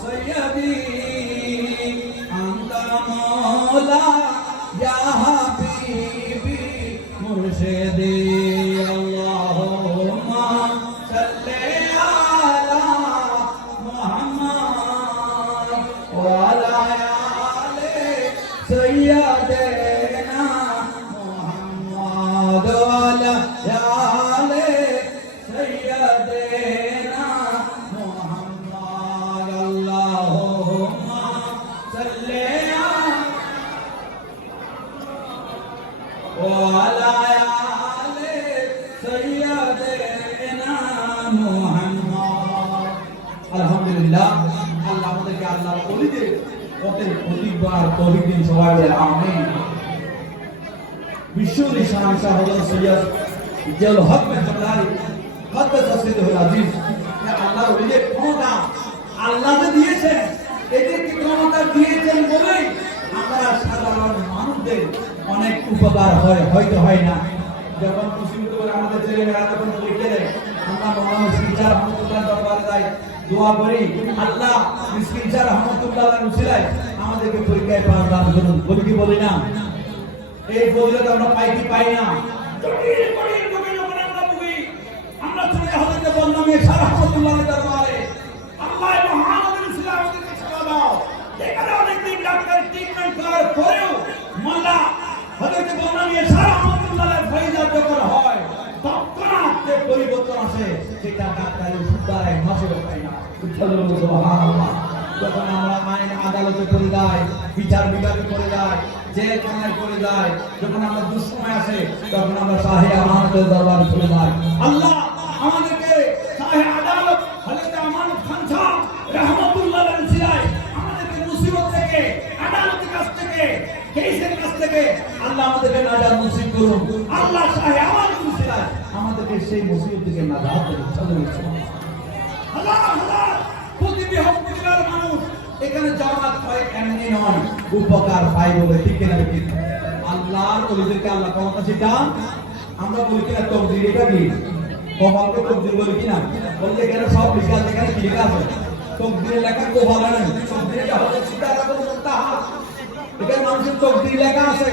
সাইয়্যিদি আনতা মাওলা ইয়া হাবিবি মুরশিদি আল্লাহুম্মা সাল্লি আলা মুহাম্মাদ ওয়া আলা আলি সাইয়্যিদিনা মুহাম্মাদ ওয়া আলা আলি সাইয়্যিদিনা মুহাম্মাদ আল্লাহুম্মা সাল্লি وعلى آل سيدنا محمد আলহামদুলিল্লাহ আল্লাহ আমাদেরকে আল্লাহর ওলিদের পথের প্রতিবার তৌফিক দিন সবাই বলে আমিন। বিশ্ব নিশান শাহ হযরত সৈয়দ জিয়াউল হক মেহতারি কদ্দাস সিরহুল আজিজ আল্লাহর ওলিদের ক্ষমতা আল্লাহ যে দিয়েছেন, এদেরকে ক্ষমতা দিয়েছেন বলেই আমরা সাধারণ মানুষদের অনেক উপকার হয়, হয়তো হয় না। যখন মুসিবত করে আমাদের ছেলেমেয়েরা যখন পরীক্ষা দেয়, আমরা মৌলানা মিসকিন স্যার রহমতুল্লাহ দরবারে যাই, দোয়া করি আল্লাহ মিসকিন স্যার রহমতুল্লাহ উসিলায় আমাদেরকে পরীক্ষায় পাস দান করুন। বলি কি বলি না? এই ফজিলত আমরা পাই কি পাই না? আমরা চলে হযরত বন্নামে স্যার রহমতুল্লাহ দরবারে, আল্লাহ মুহাম্মদ ইসলাম আমাদেরকে ছেড়ে দাও। এখানে অনেকদিন ডাক্তার ট্রিটমেন্ট করার পরেও মোল্লা হযরত বন্নামে স্যার রহমতুল্লাহ ফায়দা যখন হয় তৎক্ষণাৎ যে পরিবর্তন আসে, সেটা ডাক্তারের ওষুধ দ্বারাই নজরে পায় না। সুবহানাল্লাহ। যখন আমরা আইন আদালতে পড়ে যাই, বিচার বিভাগে পড়ে যাই, জেলখানায় পড়ে যাই, যখন আমরা দুঃসময় আসে, তখন আমরা শাহে আমানতের দরবারে চলে যাই। আল্লাহ আমাদেরকে শাহে আদালত হযরত আমানত খান সাহেব রহমতুল্লাহ আলাইহি আমাদেরকে মুসিবত থেকে, আদালতের কাছ থেকে, কেসের কাছ থেকে আল্লাহ আমাদেরকে নাজাত নসিব করুন। আল্লাহ শাহে আমানত মুসিলায় আমাদেরকে সেই মুসিবত থেকে নাজাত দিন। আল্লাহ আল্লাহ প্রতিবিহর মানুষ এখানে জামাত হয় এমনি নয়, উপকার পাই বলে, ঠিক কিনা? আল্লাহর ওলিদেরকে আল্লাহ ক্ষমতা শিখান। আমরা বলি কিনা তকদির, এটা কি কপালকে তকদির বলি কিনা? বলতে গেলে সব লেখা আছে, এখানে কি লেখা আছে? তকদিরের লেখা কপাল না, তকদিরটা হচ্ছে সিদ্ধারাতুল মুনতাহা। এখানে মানুষের তকদির লেখা আছে।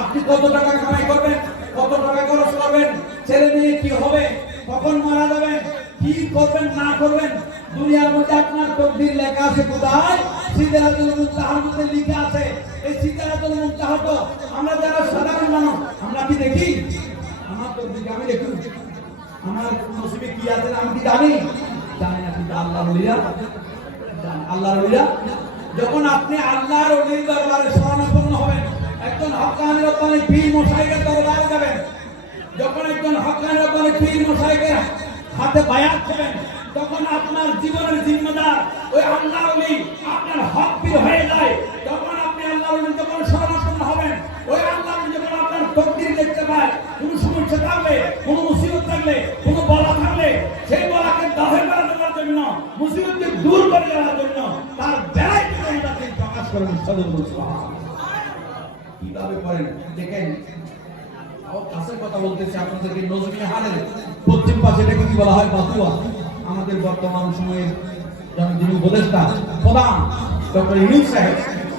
আপনি কত টাকা কামাই করবেন, কত টাকা খরচ করবেন, ছেলে মেয়ে কি হবে, কখন মারা যাবেন, কি করবেন না করবেন, দুনিয়ার মধ্যে আপনার তকদির লেখা আছে। কোথায়? সিদ্ধারাতুল মুনতাহার মধ্যে লেখা আছে। এই সিদ্ধারাতুল মুনতাহা তো আমরা যারা সাধারণ মানুষ, আমরা কি দেখি? আমার তকদির আমি দেখি, আমার নসিবে কি আছে আমি কি জানি? জানি না। কিন্তু আল্লাহর ওলিরা জানেন। আল্লাহর ওলিরা যখন আপনি আল্লাহর ওলির দরবারে শরণাপন্ন হবেন, একজন হক্কানি রব্বানি পীর মশাইয়ের দরবারে যাবেন, যখন একজন হক্কানি রব্বানি পীর মশাইয়ের হাতে বায়াত করবেন, তখন আপনার জীবনের জিম্মেদার ওই আল্লাহর ওলি আপনার হক পীর হয়ে যায়। তখন আপনি আল্লাহর ওলি যখন শরণাপন্ন হবেন, ওই আল্লাহর ওলি যখন আপনার তকদির দেখতে পায়, কোনো সমস্যা থাকলে, কোনো মুসিবত থাকলে, কোনো বলা থাকলে, সেই বলাকে দাফন করার জন্য, মুসিবতকে দূর করে দেওয়ার জন্য তার বেলায় তাকে প্রকাশ করেন। কিভাবে করেন দেখেন। কাছের কথা বলতেছি আপনাদেরকে, নজমিয়া হালের পশ্চিম পাশে এটাকে কি বলা হয়? বাতুয়া। আমাদের বর্তমান সময়ের যিনি উপদেষ্টা প্রধান ডক্টর ইউনূস সাহেব,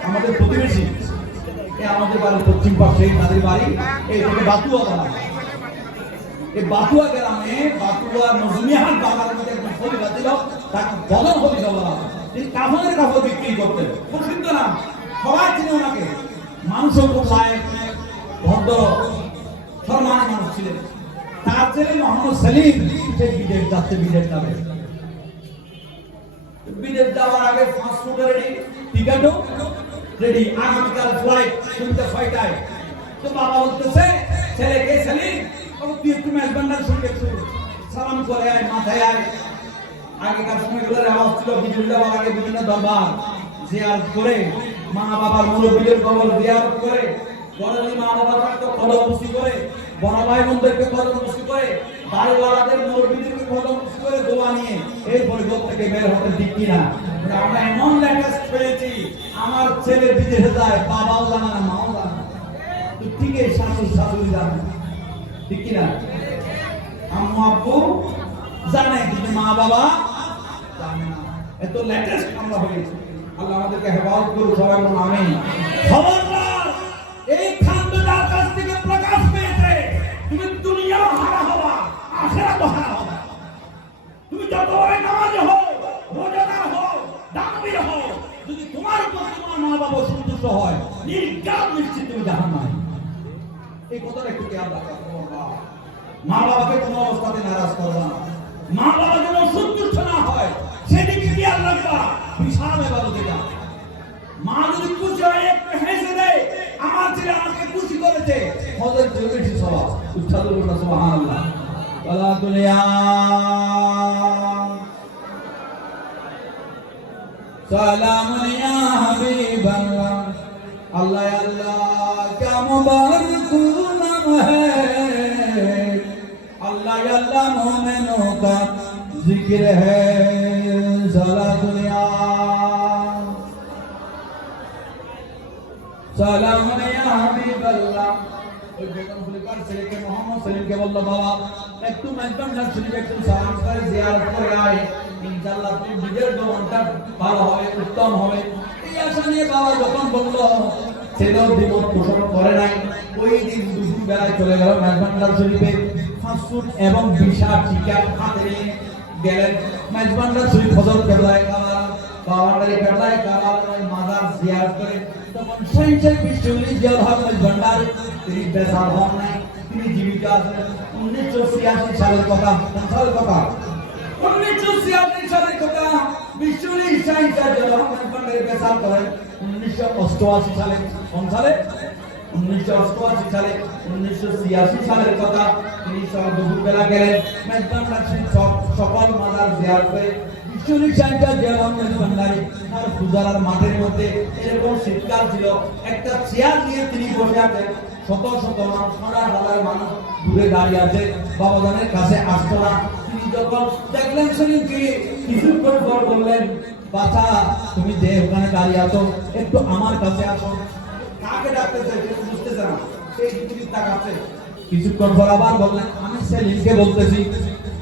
আমাদের প্রতিবেশী, আমাদের বাড়ির পশ্চিম পাশে তাদের বাড়ি, এইটাকে বাতুয়া বলা হয়। এই বাতুয়া গ্রামে, বাতুয়া নজমিয়া হাল বাগানের মধ্যে একজন খলিফা ছিল, তাকে বদর খলিফা বলা হয়। তিনি কাফনের কাপড় বিক্রি করতেন, প্রসিদ্ধ নাম, সবাই চিনে ওনাকে। মানুষও খুব লায়েক, ভদ্র, সম্মানের মানুষ ছিলেন। তার ছেলে মোহাম্মদ সেলিম সেই বিদেশ যাচ্ছে, বিদেশ যাবে। বিদেশ যাওয়ার আগে পাসপোর্ট রেডি, টিকিটও রেডি, আগামীকাল ফ্লাইট 6টায়। তো বাবা বলতেছে ছেলেকে, সেলিম তুই একটু মেজবান্ডার সঙ্গে একটু সালাম করে আয়, মাথায় আয়, আগেকার সময়গুলোর আওয়াজ ছিল বিভিন্ন আগে বিভিন্ন দরবার জিয়ারত করে মা বাবার মুরব্বীদের কবর জিয়ারত করে বড়দি মা বাবা থাকতো কবর মুসি করে বড় ভাই বোনদেরকে কবর মুসি করে বাড়িওয়ালাদের মুরব্বীদেরকে কবর মুসি করে দোয়া নিয়ে এই পরিবর্তন থেকে বের হতে ঠিক কিনা আমরা এমন লেটেস্ট পেয়েছি আমার ছেলে বিদেশে যায় বাবাও জানে না মাও জানে না তো ঠিক এই শাশুড়ি জানে ঠিক কিনা আম্মু আব্বু জানে কিন্তু মা বাবা জানে না এত লেটেস্ট আমরা হয়েছি আল্লাহ আমাদেরকে হেফাজত করুন সবাই বলুন আমিন খবরদার এই খানদার কাছ থেকে প্রকাশ পেয়েছে তুমি দুনিয়া হারা হবা আখিরাত হারা হবা তুমি যত বড় নামাজ হও রোজাদার হও দানবীর হও যদি তোমার উপর তোমার মা বাবা সন্তুষ্ট হয় নির্ঘাত নিশ্চিত তুমি জাহান্নামে এই কথাটা একটু খেয়াল রাখা মা বাবাকে কোনো অবস্থাতে নারাজ করবা না মা বাবা যেন সন্তুষ্ট না হয় সেদিকে খেয়াল রাখবা বিশাল এবাদত এটা মা যদি খুশি হয় একটু হেসে দেয় আমার ছেলে আমাকে খুশি করেছে হযরত জলিল সওয়াব উচ্চারণ করুন সুবহানাল্লাহ ওয়ালা দুনিয়া সালামুন ইয়া হাবিবাল্লাহ আল্লাহ আল্লাহ क्या मुबारक नाम है अल्लाह अल्लाह मोमिनों का जिक्र है सारा दुनिया सलाम या हबीब अल्लाह ওই বেগম খলিফার ছেলেকে মোহাম্মদ সেলিমকে বলল বাবা একটু মেজবান্ডার শরীফ একটু সালাম করে জিয়ারত করে আয় ইনশাআল্লাহ তুই নিজের জীবনটা ভালো হবে উত্তম হবে এই আশা নিয়ে বাবা যখন বলল ছেলেও দ্বিমত পোষণ করে নাই ওই দিন দুপুর বেলায় চলে গেল মেজবান্ডার শরীফে ফাসুন এবং বিশা টিকা হাতে নিয়ে গেলেন মেজবান্ডার শরীফ হযরত কেবলায়ে কাবার বাবারে কেবলায়ে কাবার ওই মাজার জিয়ারত করে তখন সেই বিশ্বলি জিয়ারত মেজবান্ডার তিনি বেজার হন নাই তিনি জীবিত আছেন 1986 সালের কথা সালের কথা 1986 সালের কথা বিশ্বলি সাইন্সা জিয়ারত মেজবান্ডারে বেজার করেন 1988 সালে কোন সালে 1988 সালে 1986 সালের কথা তিনি সব দুপুরবেলা গেলেন মেজবান্ডার সকল মাজার জিয়ারত করে বিশ্বলি সাইন্সা জিয়ারত মেজবান্ডারে আর পূজার মাঠের মধ্যে এরকম শীতকাল ছিল একটা চেয়ার নিয়ে তিনি বসে আছেন শত শত মানুষ হাজার মানুষ দূরে দাঁড়িয়ে আছে বাবাজানের কাছে আসতো না তিনি যখন দেখলেন সেদিনকে কিছুক্ষণ পর বললেন বাচ্চা তুমি যে ওখানে দাঁড়িয়ে আছো একটু আমার কাছে আসো কাকে ডাকতেছে কিছু বুঝতেছে না সেই দিকে তাকাচ্ছে কিছুক্ষণ পর আবার বললেন আমি সেলিমকে বলতেছি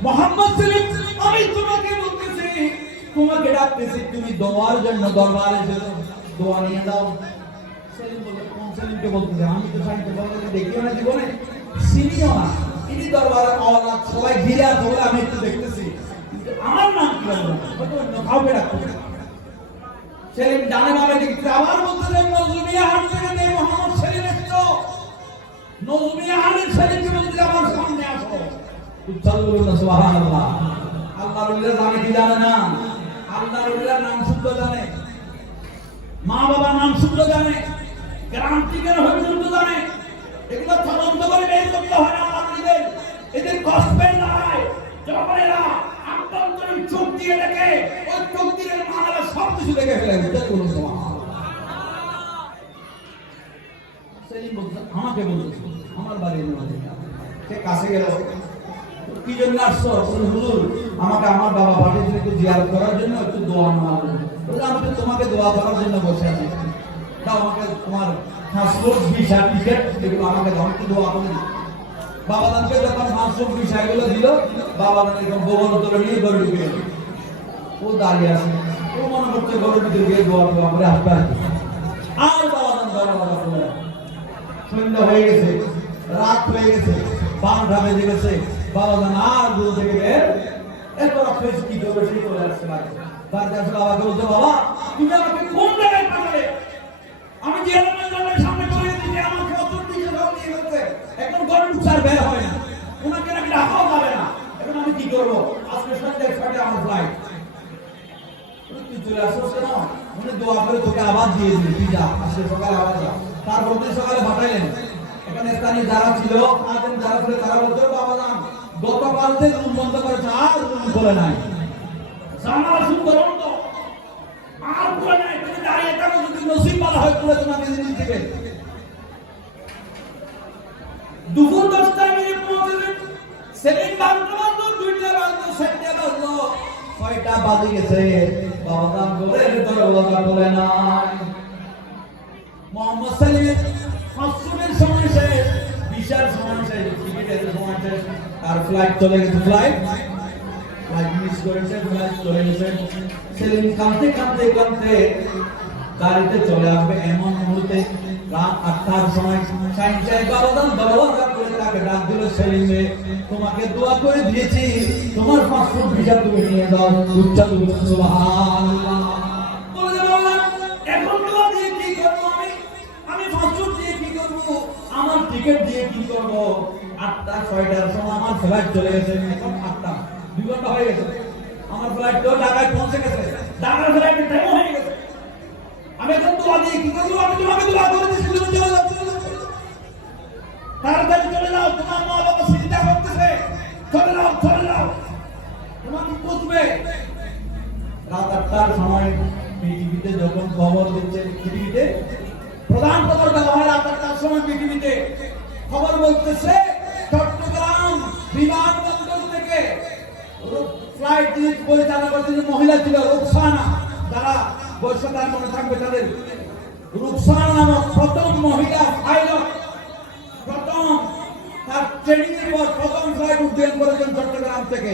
মোহাম্মদ সেলিম আমি তোমাকে বলতেছি তোমাকে ডাকতেছি তুমি দোয়ার জন্য দরবারে এসেছো দোয়া নিয়ে দাও সেলিম বলল কোন সেলিমকে বলতেছে আমি তো সাইতে বলতে দেখিও না জীবনে চিনিও না ইনি দরবারে আওয়াজ সবাই ঘিরে আছে বলে আমি একটু দেখতেছি আমার নাম কি বলবো অন্য কাউকে ডাকতেছে সেলিম ডানে বামে দেখতে আবার বলতেছেন নজমিয়া হাট থেকে নেই মোহাম্মদ সেলিম এসেছো নজমিয়া হাটের সেলিমকে বলতে আমার সামনে আসো উচ্চারণ সুবহানাল্লাহ আল্লাহর ওলিরা জানে কি জানে না আল্লাহর ওলিরা নাম শুদ্ধ জানে মা বাবা নাম শুদ্ধ জানে গ্রান্তিকের হজুর জানে এগুলো তদন্ত করে বের করতে হয় না আমাদের এদের গসপেল নাই যখন এরা আন্তর্জাতিক চোখ দিয়ে দেখে ওই চোখ দিয়ে মারা সব কিছু দেখে ফেলে এটা কোন সেলিম বলছে আমাকে বলছে আমার বাড়ি সে কাছে গেল কি জন্য আসছো হুজুর আমাকে আমার বাবা পাঠিয়েছিল একটু জিয়ারত করার জন্য একটু দোয়া মাওয়া বলে আমি তো তোমাকে দোয়া করার জন্য বসে আছি দাও আমাকে তোমার পাসপোর্ট ভিসা টিকেট এগুলো আমাকে দাও একটু দোয়া করে বাবা দানকে যখন পাসপোর্ট ভিসা এগুলো দিল বাবা দান এরকম গোবর তোলে নিয়ে ঘরে ঢুকে ও দাঁড়িয়ে আছে ও মনে করছে ঘরে ঢুকে গিয়ে দোয়া করে আসবে আর বাবা দান দরজা খুলে সন্ধ্যা হয়ে গেছে রাত হয়ে গেছে 12টা বেজে গেছে বাবা দান আর দূর থেকে বের এরপর ফেস কি করবে সেই চলে আসছে বাড়িতে আসলে বাবাকে বলতে বাবা তুমি আমাকে কোন জায়গায় পাঠালে আমি যে এলাকার সামনে চলে দিয়েছি আমাকে অত দিকে দাও নিয়ে গেছে এখন গরম চার বের হয় না ওনাকে নাকি রাখাও যাবে না এখন আমি কি করবো আজকে সন্ধ্যা 6টায় আমার ফ্লাইট তুই চলে আসছিস কেন উনি দোয়া করে তোকে আবার দিয়ে দিল তুই যা আজকে সকালে আবার যা তারপর দিন সকালে পাঠাইলেন এখানে স্থানীয় যারা ছিল আদিন যারা ছিল তারা বলতো বাবা না গতকাল থেকে রুম বন্ধ করেছে আর রুম খোলে নাই জানালা সুন্দর অন্ত আর পুরো নাই, তুমি দাঁড়িয়ে থাকো, যদি নসিব ভালো হয় পুরো তোমাকে জিনিস দিবে। দুপুর 10টায় মিনিট পৌঁছলেন, সেকেন্ড বাজলো, 2টা বাজলো, 4টা বাজলো, 6টা বাজে গেছে, বাবা ঘরের দরজা খুলে নাই। মোহাম্মদ সালিম মাসুমের সময় শেষ, বিশার সময় শেষ, টিকিটের সময় শেষ, আর ফ্লাইট চলে গেছে, ফ্লাইট মিস করেছে, ফ্লাইট চলে গেছে। সেলিম কাঁদতে কাঁদতে কাঁদতে গাড়িতে চলে আসবে এমন মুহূর্তে রাত 8টার সময় সাইন সাহেব বাবাদান দরজা করে তাকে ডাক দিল, সেলিমে তোমাকে দোয়া করে দিয়েছি, তোমার পাসপোর্ট ভিসা তুমি নিয়ে দাও। উচ্চারণ করুন সুবহানাল্লাহ। বলে বাবা এখন দোয়া দিয়ে কি করব, আমি পাসপোর্ট দিয়ে কি করব, আমার টিকিট দিয়ে কি করব? 8টা 6টার সময় আমার ফ্লাইট চলে গেছে, এখন 8টা 2 ঘন্টা হয়ে গেছে, আমার ফ্লাইট তো ঢাকায় পৌঁছে গেছে, ঢাকার ফ্লাইটের টাইম হয়ে গেছে, আমি এখন দোয়া দিয়ে কি করব? আমি তোমাকে দোয়া করে দিয়েছি, তুমি চলে যাও, তাড়াতাড়ি চলে যাও, তোমার মা বাবা চিন্তা করতেছে, চলে যাও, চলে যাও, তোমাকে বুঝবে। রাত 8টার সময় পৃথিবীতে যখন খবর দিচ্ছে, পৃথিবীতে প্রধান খবর দেওয়া হয় রাত 8টার সময়, পৃথিবীতে খবর বলতেছে চট্টগ্রাম বিমানবন্দর থেকে ফ্লাইট যিনি পরিচালনা করতেন মহিলা ছিল রুকসানা, যারা বৈশ্যতার মনে থাকবে তাদের, রুকসানা নামক প্রথম মহিলা পাইলট, প্রথম তার ট্রেনিং এর পর প্রথম ফ্লাইট উড্ডয়ন করেছেন চট্টগ্রাম থেকে।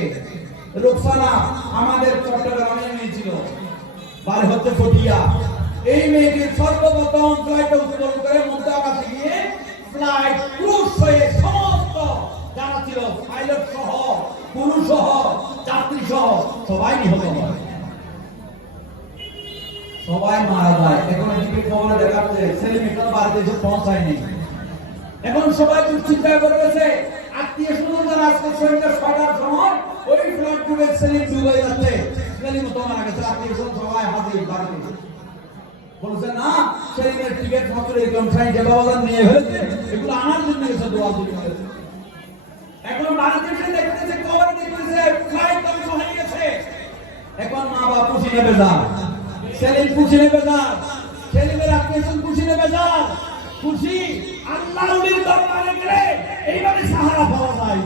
রুকসানা আমাদের চট্টগ্রামে নিয়েছিল, বাড়ি হচ্ছে ফটিয়া। এই মেয়েটির সর্বপ্রথম ফ্লাইট উত্তোলন করে মধ্য আকাশে গিয়ে ফ্লাইট ক্রুজ হয়ে সমস্ত যারা ছিল পাইলট সহ, পুরুষ সহ, যাত্রী সহ সবাই নিহত হয়, সবাই মারা যায়। এখন এদিকে খবরে দেখাচ্ছে সেলিম এখন বাড়িতে এসে পৌঁছায়নি। এখন সবাই চিন্তা করে গেছে আত্মীয় স্বজন যারা আজকে সন্ধ্যা 6টার সময় ওই ফ্লাইট ডুবে সেলিম ডুবে যাচ্ছে, সেলিম তো মারা গেছে, আত্মীয় স্বজন সবাই হাজির বাড়িতে। বলছে না সেলিমের টিকিট মাত্র এরকম সাইন যে বাবাজান নিয়ে ফেলেছে, এগুলো আনার জন্য এসে দোয়া দিতে। এখন বাড়িতে এসে দেখতেছে, খবর দেখতেছে ফ্লাইট ধ্বংস হয়ে গেছে। এখন মা বাবা খুশি নেবে যান, সেলিম খুশি নেবে যান, সেলিমের আত্মীয় স্বজন খুশি নেবে যান, খুশি। আল্লাহ ওলির দরবারে গেলে এইভাবে সাহারা পাওয়া যায়।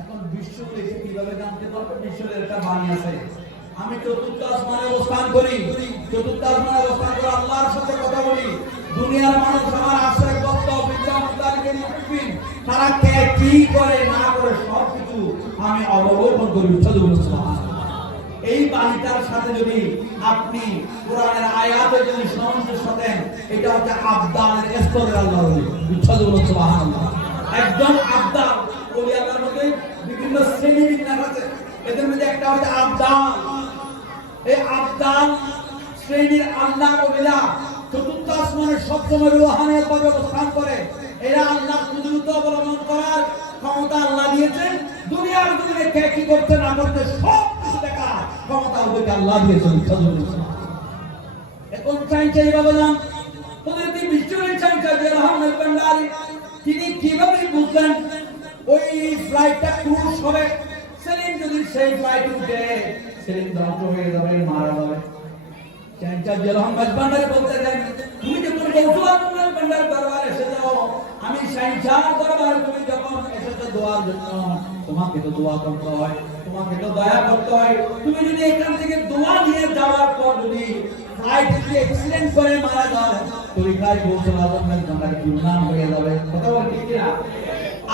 এখন বিশ্বকে কিভাবে জানতে পারবে? বিশ্বের একটা বাণী আছে, আমি চতুর্থ আসমানে অবস্থান করি, চতুর্থ আসমানে অবস্থান করে আল্লাহর সাথে কথা বলি, দুনিয়ার মানুষ আমার আশ্রয় কর্ত বিদ্যা মুক্তারিকে মুক্তি, তারা কে কি করে না করে সবকিছু আমি অবলোকন করি। এই বাণীটার সাথে যদি আপনি কোরআনের আয়াতের যদি সামঞ্জস্য দেন, এটা হচ্ছে আবদানের স্তরের আল্লাহ বলি। সুবহানাল্লাহ। একদম আবদান ওলি আল্লাহর মধ্যে বিভিন্ন শ্রেণী বিন্যাস আছে, এদের মধ্যে একটা হচ্ছে আবদান। এই আবদান শ্রেণীর আল্লাহ ওলিরা চতুর্থ আসমানে সবসময় রুহানিয়াত ভাবে অবস্থান করে। এরা আল্লাহর কুদরত অবলম্বন করার ক্ষমতা আল্লাহ দিয়েছেন, দুনিয়ার জমিনে কে কি করতে না করতে সব কিছু দেখা ক্ষমতা ওদেরকে আল্লাহ দিয়েছেন। এখন চাই বাবাজান ওদেরকে বিশ্বরের চাই যে রহমান ভান্ডারী তিনি কিভাবে বুঝলেন ওই ফ্লাইটটা ক্রুজ হবে? সেলিম যদি সেই ফ্লাইট উঠে সেলিম ধ্বংস হয়ে যাবে, মারা যাবে। তুমি যখন ভান্ডার দরবারে এসে যাও, আমি শাহিনশাহ দরবারে তুমি যখন এসেছো দোয়ার জন্য, তোমাকে তো দোয়া করতে হয়, তোমাকে তো দয়া করতে হয়। তুমি যদি এখান থেকে দোয়া নিয়ে যাওয়ার পর যদি ফ্লাইট যদি অ্যাক্সিডেন্ট করে মারা যাও, তরিকায় গোসল আজমের ভান্ডারে গুণগান হয়ে যাবে। কথা বল ঠিক না?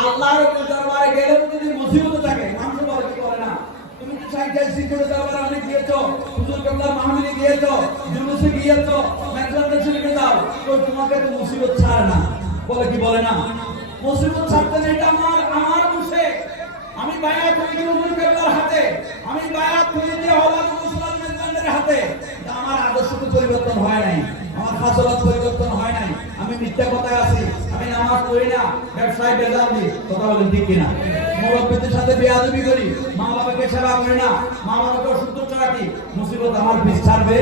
আল্লাহর দরবারে গেলে যদি মুসিবত থাকে, মানুষ বলে কি করে না, তুমি তো সাইকেল সিকিউরিটি দরবারে অনেক গিয়েছো, হুজুর কেবলা মাহফিলে গিয়েছো, জুলুসে গিয়েছো, মেকলান্ডে চলে যাও, তো তোমাকে তো মুসিবত ছাড়ে না, বলে কি বলে না? মুসিবত ছাড়তে না, এটা আমার মুসে। আমি বায়াত করেছি হুজুর কেবলার হাতে, আমি বায়াত করেছি হলাল মুসলমান মেকলান্ডের হাতে। আমার আদর্শ তো পরিবর্তন হয় নাই, আমার খাসলত পরিবর্তন হয় নাই, আমি মিথ্যা কথায় আছি, আমি নামাজ পড়ি না, ব্যবসায় বেজাল দিই। কথা বলেন ঠিক কিনা? মুরব্বীদের সাথে বেয়াদবি করি, মা বাবাকে সেবা করি না, মা বাবাকে অসন্তুষ্ট রাখি, মুসিবত আমার পিছ ছাড়বে?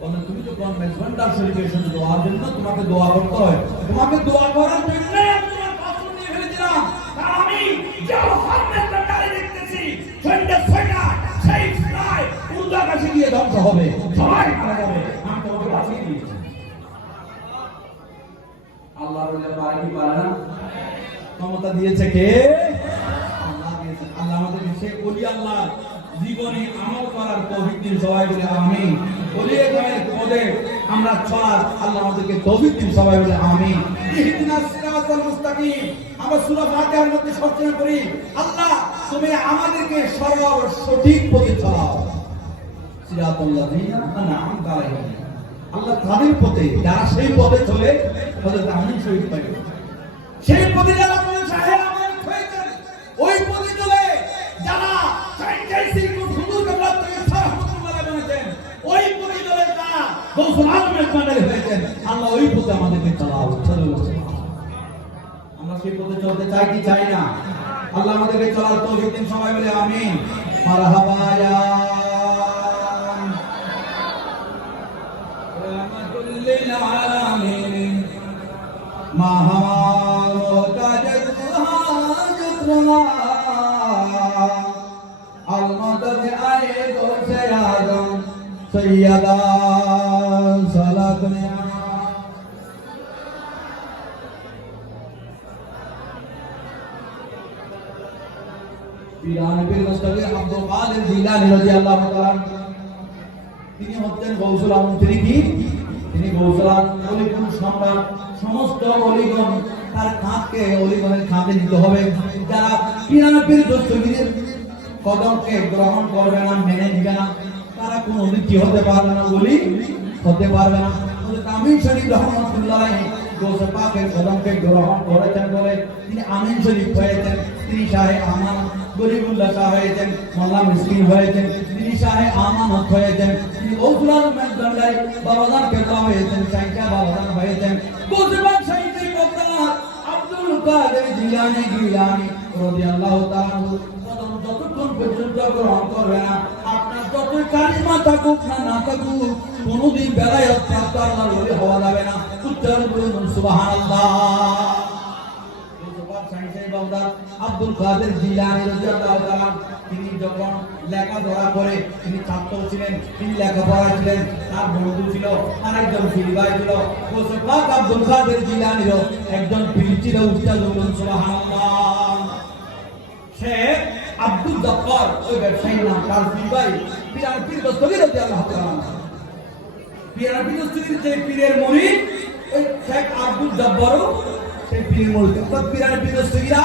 বলেন তুমি তো কোন মেজবান্ডার সেলিব্রেশন দোয়ার জন্য তোমাকে দোয়া করতে হয়, তোমাকে দোয়া করার জন্য আমি তোমার পাথর নিয়ে ফেলেছিলাম, কারণ আমি ধ্বংস হবে, সবাই মারা যাবে। আমি তোমাকে বাঁচিয়ে দিয়েছি। আল্লাহ বলে পারে কি পারে না? ক্ষমতা দিয়েছে কে? আল্লাহ দিয়েছে। আল্লাহ আমাদেরকে সে ওলি আল্লাহ জীবনে আমল করার তৌফিক দিন, সবাই বলে আমিন। ওলি আল্লাহর পদে আমরা চলার আল্লাহ আমাদেরকে তৌফিক দিন, সবাই বলে আমিন। ইহদিনাস সিরাতাল মুস্তাকিম আমরা সূরা ফাতিহার মধ্যে সবসময় করি, আল্লাহ তুমি আমাদেরকে সঠিক পথে চালাও। সিরাতাল লাযিনা আনআমতা আলাইহিম, আল্লাহ তাদের পথে যারা সেই পথে চলে তাদের আমিন শহীদ পাই। সেই পথে যারা বলে সাহেব আমার হয়েছে, ওই পথে চলে যারা চাইছি হুজুর কেবলা থেকে রহমাতুল্লাহ বানাতেন, ওই পথে চলে যারা গৌসুল আজমের প্যানেল হয়েছেন, আল্লাহ ওই পথে আমাদেরকে চালাও। আমরা সেই পথে চলতে চাই কি চাই না? আল্লাহ আমাদেরকে চলার তৌফিক দিন, সবাই বলে আমিন। মারহাবা ইয়া রাহমাতুল লিল আলামিন মাহমাল মুতাজাদ হাজতনা আল মদদ আয়ে গোসে আজম সৈয়দা সালাতনা পীর মুস্তাফি আব্দুল কাদের জিলানী রাদিয়াল্লাহু তাআলা, তিনি হচ্ছেন গৌসুল আজম। তিনি কি? তিনি গৌসুল আজম, ওলিগণ সম্রাট। সমস্ত ওলিগণ তার খাতকে ওলিগণের খাতে নিতে হবে। যারা পীর দস্তগীরের কদমকে গ্রহণ করবে না, মেনে নিবে না, তারা কোনো নীতি হতে পারবে না, ওলি হতে পারবে না। আমিন শরীফ রহমাতুল্লাহ আলাইহি গৌসে পাকের কদমকে গ্রহণ করেছেন বলে তিনি আমিন শরীফ হয়েছেন। তিনি শাহে আমান গরিবুল্লাহ শাহ হয়েছেন, মোল্লা মিসকিন হয়েছেন, তিনি শাহে আমানত হয়েছেন, তিনি গৌসুল আজমের দরবারে বাবাজান কেবলা হয়েছেন, শাইখা বাবাজান হয়েছেন। গৌসে পাক শাইখে মুক্তার আব্দুল কাদের জিলানী রাদিয়াল্লাহু তাআলা কদম যতক্ষণ পর্যন্ত গ্রহণ করবে না, আপনার যত কারিশমা থাকুক না থাকুক, কোনদিন বেলায়েত প্রাপ্ত আল্লাহর ওলি হওয়া যাবে না। উচ্চারণ করুন সুবহানাল্লাহ। আব্দুল কাদের জিলানী রাদিয়াল্লাহু তাআলা তিনি যখন লেখাপড়া করে, তিনি ছাত্র ছিলেন, তিনি লেখাপড়া ছিলেন, তার বন্ধু ছিল, আরেকজন পীর ভাই ছিল। আব্দুল কাদের জিলানীর একজন পীর ছিল, উচ্চারণ সুবহানাল্লাহ। সে আব্দুল জব্বার, ওই ব্যবসায়ীর নাম, তার পীর ভাই পীর দস্তগীর রাদিয়াল্লাহু তাআলা। পীর দস্তগীর যে পীরের মুরিদ, ওই শেখ আব্দুল জব্বারও সেই পীর মুরিদ। অর্থাৎ পীর দস্তগীরা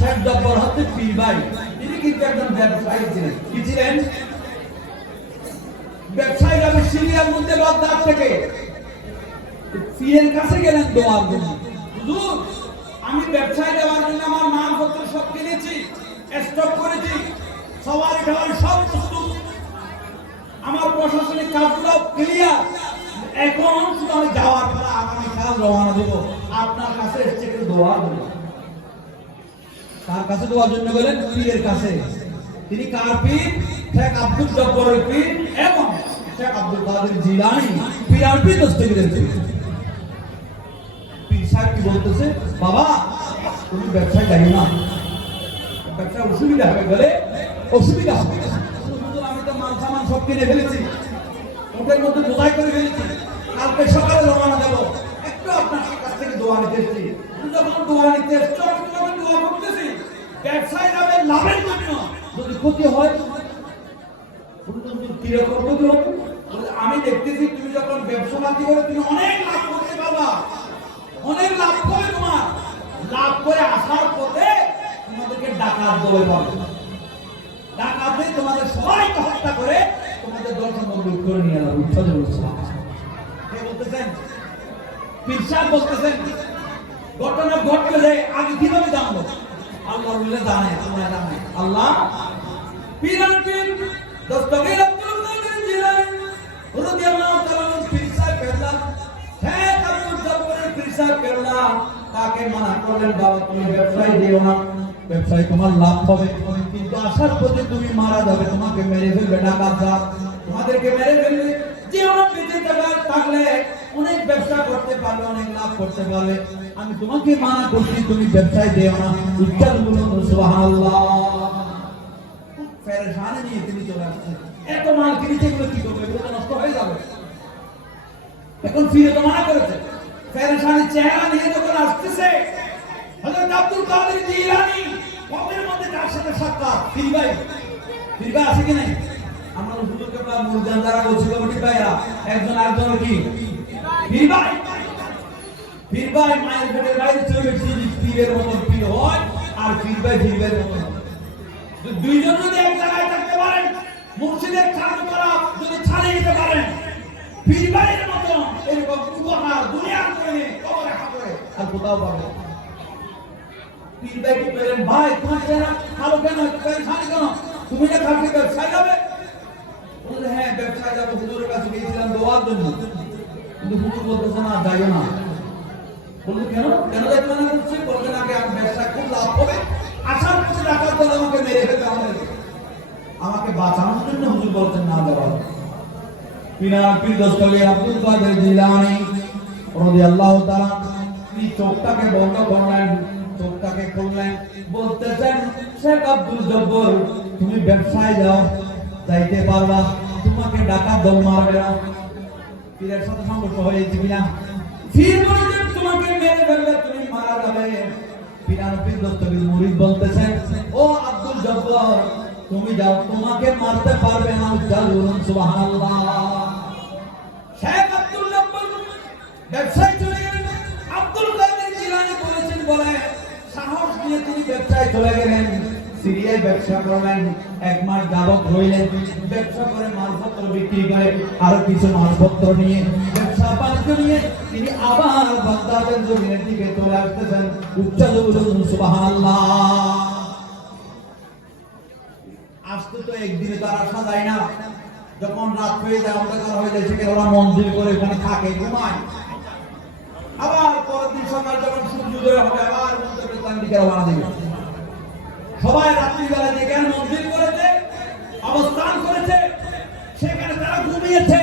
শেখ জব্বার হচ্ছে পীর ভাই। তিনি কিন্তু একজন ব্যবসায়ী ছিলেন। কি ছিলেন? ব্যবসায়ীরা সিরিয়ার মধ্যে বাগদাদ থেকে পীরের কাছে গেলেন দোয়ার জন্য। হুজুর, আমি ব্যবসায় দেওয়ার জন্য আমার মালপত্র সব কিনেছি, স্টক করেছি, সবারই খাবার সব প্রস্তুত, আমার প্রশাসনিক কাজগুলো ক্লিয়ার, এখন শুধু আমি যাওয়ার পর আগামীকাল রওনা দেব, আপনার কাছে এসে একটু দোয়া দেব। তার কাছে দোয়ার জন্য গেলেন পীরের কাছে। তিনি কার পীর? শেখ আব্দুল জব্বারের পীর এবং শেখ আব্দুল কাদের জিলানী পীর দস্তগীরের পীর। পীর সাহেব কি বলতেছে? বাবা, তুমি ব্যবসায় যাই না, ব্যবসা অসুবিধা হবে। বলে অসুবিধা হবে, আমি তো মাল সামান সব কিনে ফেলেছি, ওদের মধ্যে বোঝাই করে ফেলেছি, কালকে সকালে রওনা দেবো, একটু আপনার কাছ থেকে দোয়া নিতে এসেছি। যখন দোয়া নিতে এসছো, আমি তোমাকে দোয়া করতেছি ব্যবসায় লাভের জন্য। যদি ক্ষতি হয় আমি দেখতেছি তুমি যখন ব্যবসা বাতি করে তুমি অনেক লাভ করতে পারবা, অনেক লাভ করে, তোমার লাভ করে আসার পথে তোমাদেরকে ডাকাত দলে পাবে, ডাকাতে তোমাদের সবাইকে হত্যা করে তোমাদের দল সম্পর্ক করে নিয়ে যাবে। উচ্ছাদে বলতেছেন পীর সাহেব বলতেছেন ঘটনা ঘটলে যে আগে কিভাবে জানবো? আল্লাহ জানে, আল্লাহ জানে। আল্লাহ পীর দস্তগীর আব্দুল কাদের জিলানী রাদিয়াল্লাহু তাআলা পীর সাহেব কেবলা, শেখ আব্দুল জব্বারের পীর সাহেব কেবলা তাকে মানা করলেন, বাবা তুমি ব্যবসায় দিও না, ব্যবসায় তোমার লাভ হবে, কিন্তু আসার পথে তুমি মারা যাবে, তোমাকে মেরে ফেলবে ডাকাতরা, তোমাদেরকে মেরে ফেলবে। জীবন বেঁচে থাকলে অনেক ব্যবসা করতে পারবে, অনেক লাভ করতে পারবে, আমি তোমাকে মানা করছি তুমি ব্যবসায় দিও না। উচ্চারণ করুন সুবহানাল্লাহ। পেরেশানি নিয়ে তিনি চলে আসছেন। এত মাল কিনেছে, এগুলো কি করবে? এগুলো তো নষ্ট হয়ে যাবে। এখন ফিরে তো মানা করেছে। পেরেশানি চেহারা নিয়ে যখন আসতেছে, হযরত আব্দুল কাদের জিলানী কবরের মধ্যে তার সাথে সাক্ষাৎ। পীর ভাই আছে কি নাই? আমরা হুজুরকে প্রায় মুরজান যারা বলছি কমিটি ভাইরা, একজন আরেকজন কি পীর ভাই। পীর ভাই মায়ের পেটের বাইরে চলে গেছে, পীরের মতন পীর হয়, আর পীর ভাই পীরের মতন। দুইজন যদি এক জায়গায় থাকতে পারেন, মুর্শিদের কার্যকলাপ যদি ছাড়িয়ে দিতে পারেন, পীর ভাইয়ের মতন এরকম উপহার দুনিয়ার জমিনে কবরে হাতে আর কোথাও পাবে। পীর ভাই কি বলেন, ভাই তোমার কেন ভালো কেন পেরেশানি কেন? তুমি না কালকে ব্যবসায় যাবে? বললে হ্যাঁ ব্যবসায় যাবো, হুজুরের কাছে গিয়েছিলাম দোয়ার জন্য, কিন্তু হুজুর বলতেছে না যাইও না। বললো কেন যাইতে মানা করছে? বললেন আগে আমার ব্যবসায় খুব লাভ হবে, আসার কিছু টাকার পর আমাকে মেরে ফেলতে হবে, আমাকে বাঁচানোর জন্য হুজুর বলছেন না যাওয়ার। পীর দস্তগীর আব্দুল কাদের জিলানী রাদিয়াল্লাহু তাআলা তিনি চোখটাকে বন্ধ করলেন, চোখটাকে খুললেন, বলতেছেন শেখ আব্দুল জব্বার তুমি ব্যবসায় যাও, যাইতে পারবা, তোমাকে ডাকাত দল মারবে না। পীরের সাথে সংঘর্ষ হয়েছে কিনা? পীর বলেছেন তোমাকে মেরে ফেলবে, তুমি মারা যাবে। পীর দস্তগীর মুরিদ বলতেছেন ও আব্দুল জব্বার তুমি যাও, তোমাকে মারতে পারবে না। বলুন সুবহানাল্লাহ। শেখ আব্দুল জব্বার ব্যবসায় চলে গেলেন। আব্দুল কাদের জিলানী বলেছেন বলে সাহস নিয়ে তিনি ব্যবসায় চলে গেলেন, সিরিয়ায় ব্যবসা করলেন। 1 মাস যাবত রইলেন, ব্যবসা করে মালপত্র বিক্রি করে আরো কিছু মালপত্র নিয়ে ব্যবসা বাণিজ্য নিয়ে তিনি আবার বাগদাদের জমিনের দিকে চলে আসতেছেন। উচ্চারণ বলুন সুবহানাল্লাহ। আসতে তো একদিনে তার আসা যায় না, যখন রাত হয়ে যায় অন্ধকার হয়ে যায় সেখানে ওরা মন্দির করে ওখানে থাকে, ঘুমায়। আবার পরের দিন সকাল যখন সূর্যোদয় হবে আবার মন্দিরের দিকে রওনা দিবে। সবাই রাত্রিবেলা যেখানে মন্দির করেছে, অবস্থান করেছে, সেখানে তারা ঘুমিয়েছে।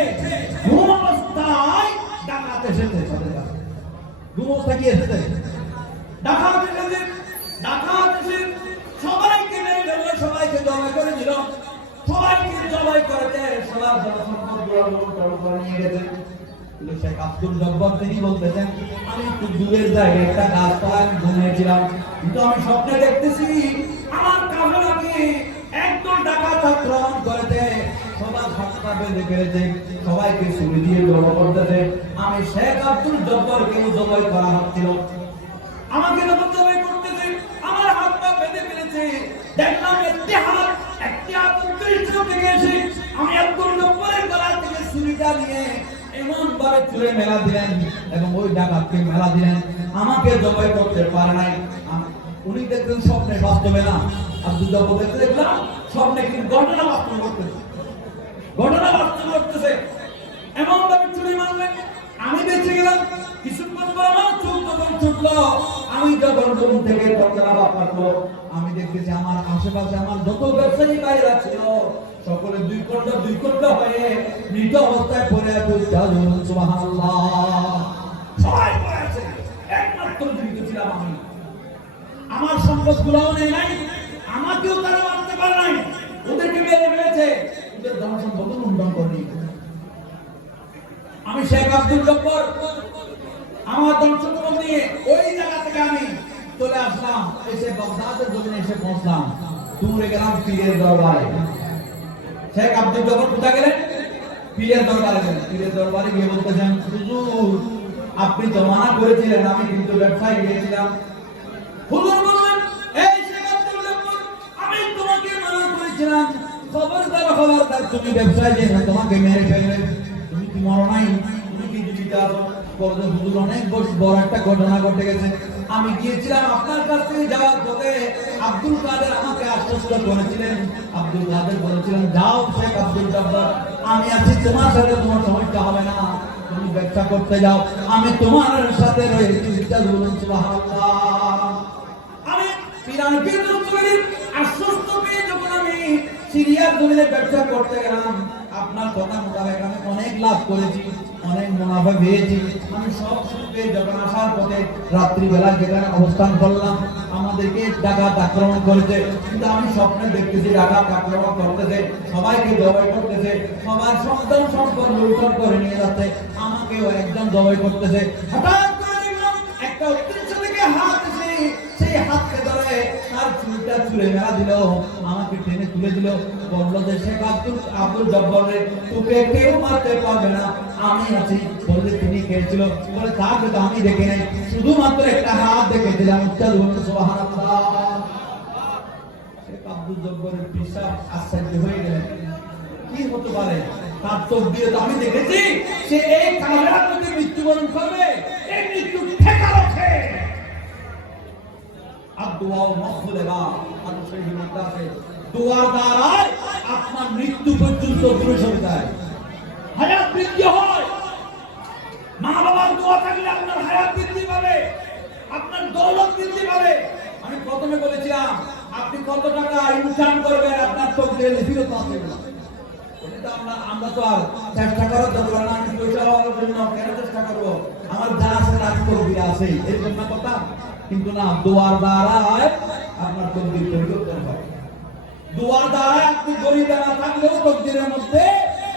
ঘুম অবস্থায় ডাকাত এসেছে, ঘুম অবস্থায় কি এসেছে? ডাকাত এসেছে। ডাকাত এসে সবাইকে মেরে ফেললো, সবাইকে জবাই করে দিল, সবাইকে জবাই করেছে, সবার সম্পদ নিয়ে গেছে। শেখ আব্দুল জব্বার তিনি বলতেছেন আমি একটু দূরের জায়গায় একটা গাছতলায় আমি ঘুমিয়েছিলাম, কিন্তু আমি স্বপ্নে দেখতেছি আমার কাফেলাকে একদল ডাকাত আক্রমণ করেছে, সবার হাত পা বেঁধে ফেলেছে, সবাইকে ছুরি দিয়ে জড়ো করতেছে। আমি শেখ আব্দুল জব্বারকে জবাই করা হচ্ছিল, আমাকে যখন জবাই করতেছে আমার হাত পা বেঁধে ফেলেছে। দেখলাম একটি হাত উত্তরিত থেকে এসে আমি আব্দুল জব্বারের গলা থেকে ছুরিটা নিয়ে এমন ভাবে চুলে মেলা দিলেন এবং ওই ডাকাতকে মেলা দিলেন, আমাকে জবাই করতে পারে নাই। উনি দেখলেন স্বপ্নে, বাস্তবে না। আব্দুল জব্বার দেখতে দেখলাম স্বপ্নে, কিন্তু ঘটনা বাস্তব করতেছে, ঘটনা বাস্তব করতেছে। এমন ভাবে চুরি মারলেন, আমি বেঁচে গেলাম। কিছুক্ষণ পর আমার চোখ যখন ছুটলো, আমি যখন ঘুম থেকে দরজা বাঁধলো, আমি দেখতেছি আমার আশেপাশে আমার যত ব্যবসায়ী বাইরে ছিল সকলে দুই খণ্ড হয়ে মৃত অবস্থায় পড়ে আছে। সুবহানাল্লাহ। সবাই পড়ে আছে, একমাত্র জীবিত ছিলাম আমি। আমার সম্পদ গুলাও নেই নাই, আমাকেও তারা মারতে পারে নাই, ওদেরকে মেরে ফেলেছে, ওদের ধনসম্পদ লুণ্ঠন করে নিয়েছে। আমি শেখ আব্দুল জব্বার আমার ধনসম্পদ নিয়ে ওই জায়গা থেকে আমি চলে আসলাম, এসে বাগদাদের জমিনে এসে পৌঁছলাম, দূরে গেলাম পীরের দরবারে। শেখ আব্দুল জব্বার কোথায় গেলেন? পীরের দরবারে গেলেন। পীরের দরবারে গিয়ে বলতেছেন হুজুর আপনি তো মানা করেছিলেন, আমি কিন্তু ব্যবসায় গিয়েছিলাম। হুজুর বললেন এই শেখ আব্দুল জব্বার আমি তোমাকে মানা করেছিলাম, খবরদার তুমি ব্যবসায় যেও না, তোমাকে মেরে ফেলবে। তুমি কি মরো নাই? তুমি কি জীবিত আছো? বললেন হুজুর অনেক বড় একটা ঘটনা ঘটে গেছে। আমি গিয়েছিলাম আপনার কাছ থেকে যাওয়ার পথে আব্দুল কাদের আমাকে আশ্বস্ত করেছিলেন, আব্দুল কাদের বলেছিলেন যাও শেখ আব্দুল জব্বার আমি আছি তোমার সাথে, তোমার সমস্যা হবে না, তুমি ব্যবসা করতে যাও, আমি তোমার সাথে রয়েছি। সুবহানাল্লাহ। আমি আশ্বস্ত পেয়ে যখন আমি সিরিয়ার জমিনে ব্যবসা করতে গেলাম, আপনার কথা মোতাবেক আমি অনেক লাভ করেছি, অনেক মুনাফা পেয়েছি। আমি সব শুনতে যখন আসার পথে রাত্রিবেলা যেখানে অবস্থান করলাম আমাদেরকে ডাকাত আক্রমণ করেছে, কিন্তু আমি স্বপ্নে দেখতেছি ডাকাত আক্রমণ করতেছে, সবাইকে জবাই করতেছে, সবার সন্তান সম্পদ লুণ্ঠন করে নিয়ে যাচ্ছে, আমাকেও একজন জবাই করতেছে। হঠাৎ করে দেখলাম একটা অদৃশ্য থেকে হাত এসে সেই হাতকে ধরে তার চুলটা চুলে মেলা দিল, আমাকে টেনে তুলে দিল, বললো যে শেখ আব্দুল জব্বারের তোকে কেউ মারতে পারবে না, আমি আছি। বললে তিনি কে ছিল? বলে তাকে তো আমি দেখি নাই, শুধুমাত্র একটা হাত দেখেছিলাম। সুবহানাল্লাহ। শেখ আব্দুল জব্বারের পিসাব আশ্চর্য হয়ে গেলেন, কি হতে পারে? তার চোখ দিয়ে তো আমি দেখেছি সে এই কামরার মধ্যে মৃত্যুবরণ করবে, এই মৃত্যু ঠেকা রাখে। আর দোয়াও মখলেবা, আর সেই মধ্যে আছে দোয়ার দ্বারাই আপনার মৃত্যু পর্যন্ত দূরে সরে যায়, হায়াত বৃদ্ধি হয়। মা বাবার দোয়া থাকলে আপনার হায়াত বৃদ্ধি পাবে, আপনার দৌলত বৃদ্ধি পাবে। আমি প্রথমে বলেছিলাম আপনি কত টাকা ইনকাম করবেন আপনার তকদিরে লিখিত আছে না। এটা আমরা তো আর চেষ্টা করার দরকার না, আমি পয়সা হওয়ার জন্য কেন চেষ্টা করবো? আমার যা আছে রাজ তকদিরে আছে, এর জন্য কথা। কিন্তু না, দোয়ার দ্বারাই আপনার তকদির পরিবর্তন হয়। দোয়ার দ্বারাই আপনি গরিব না থাকলেও তকদিরের মধ্যে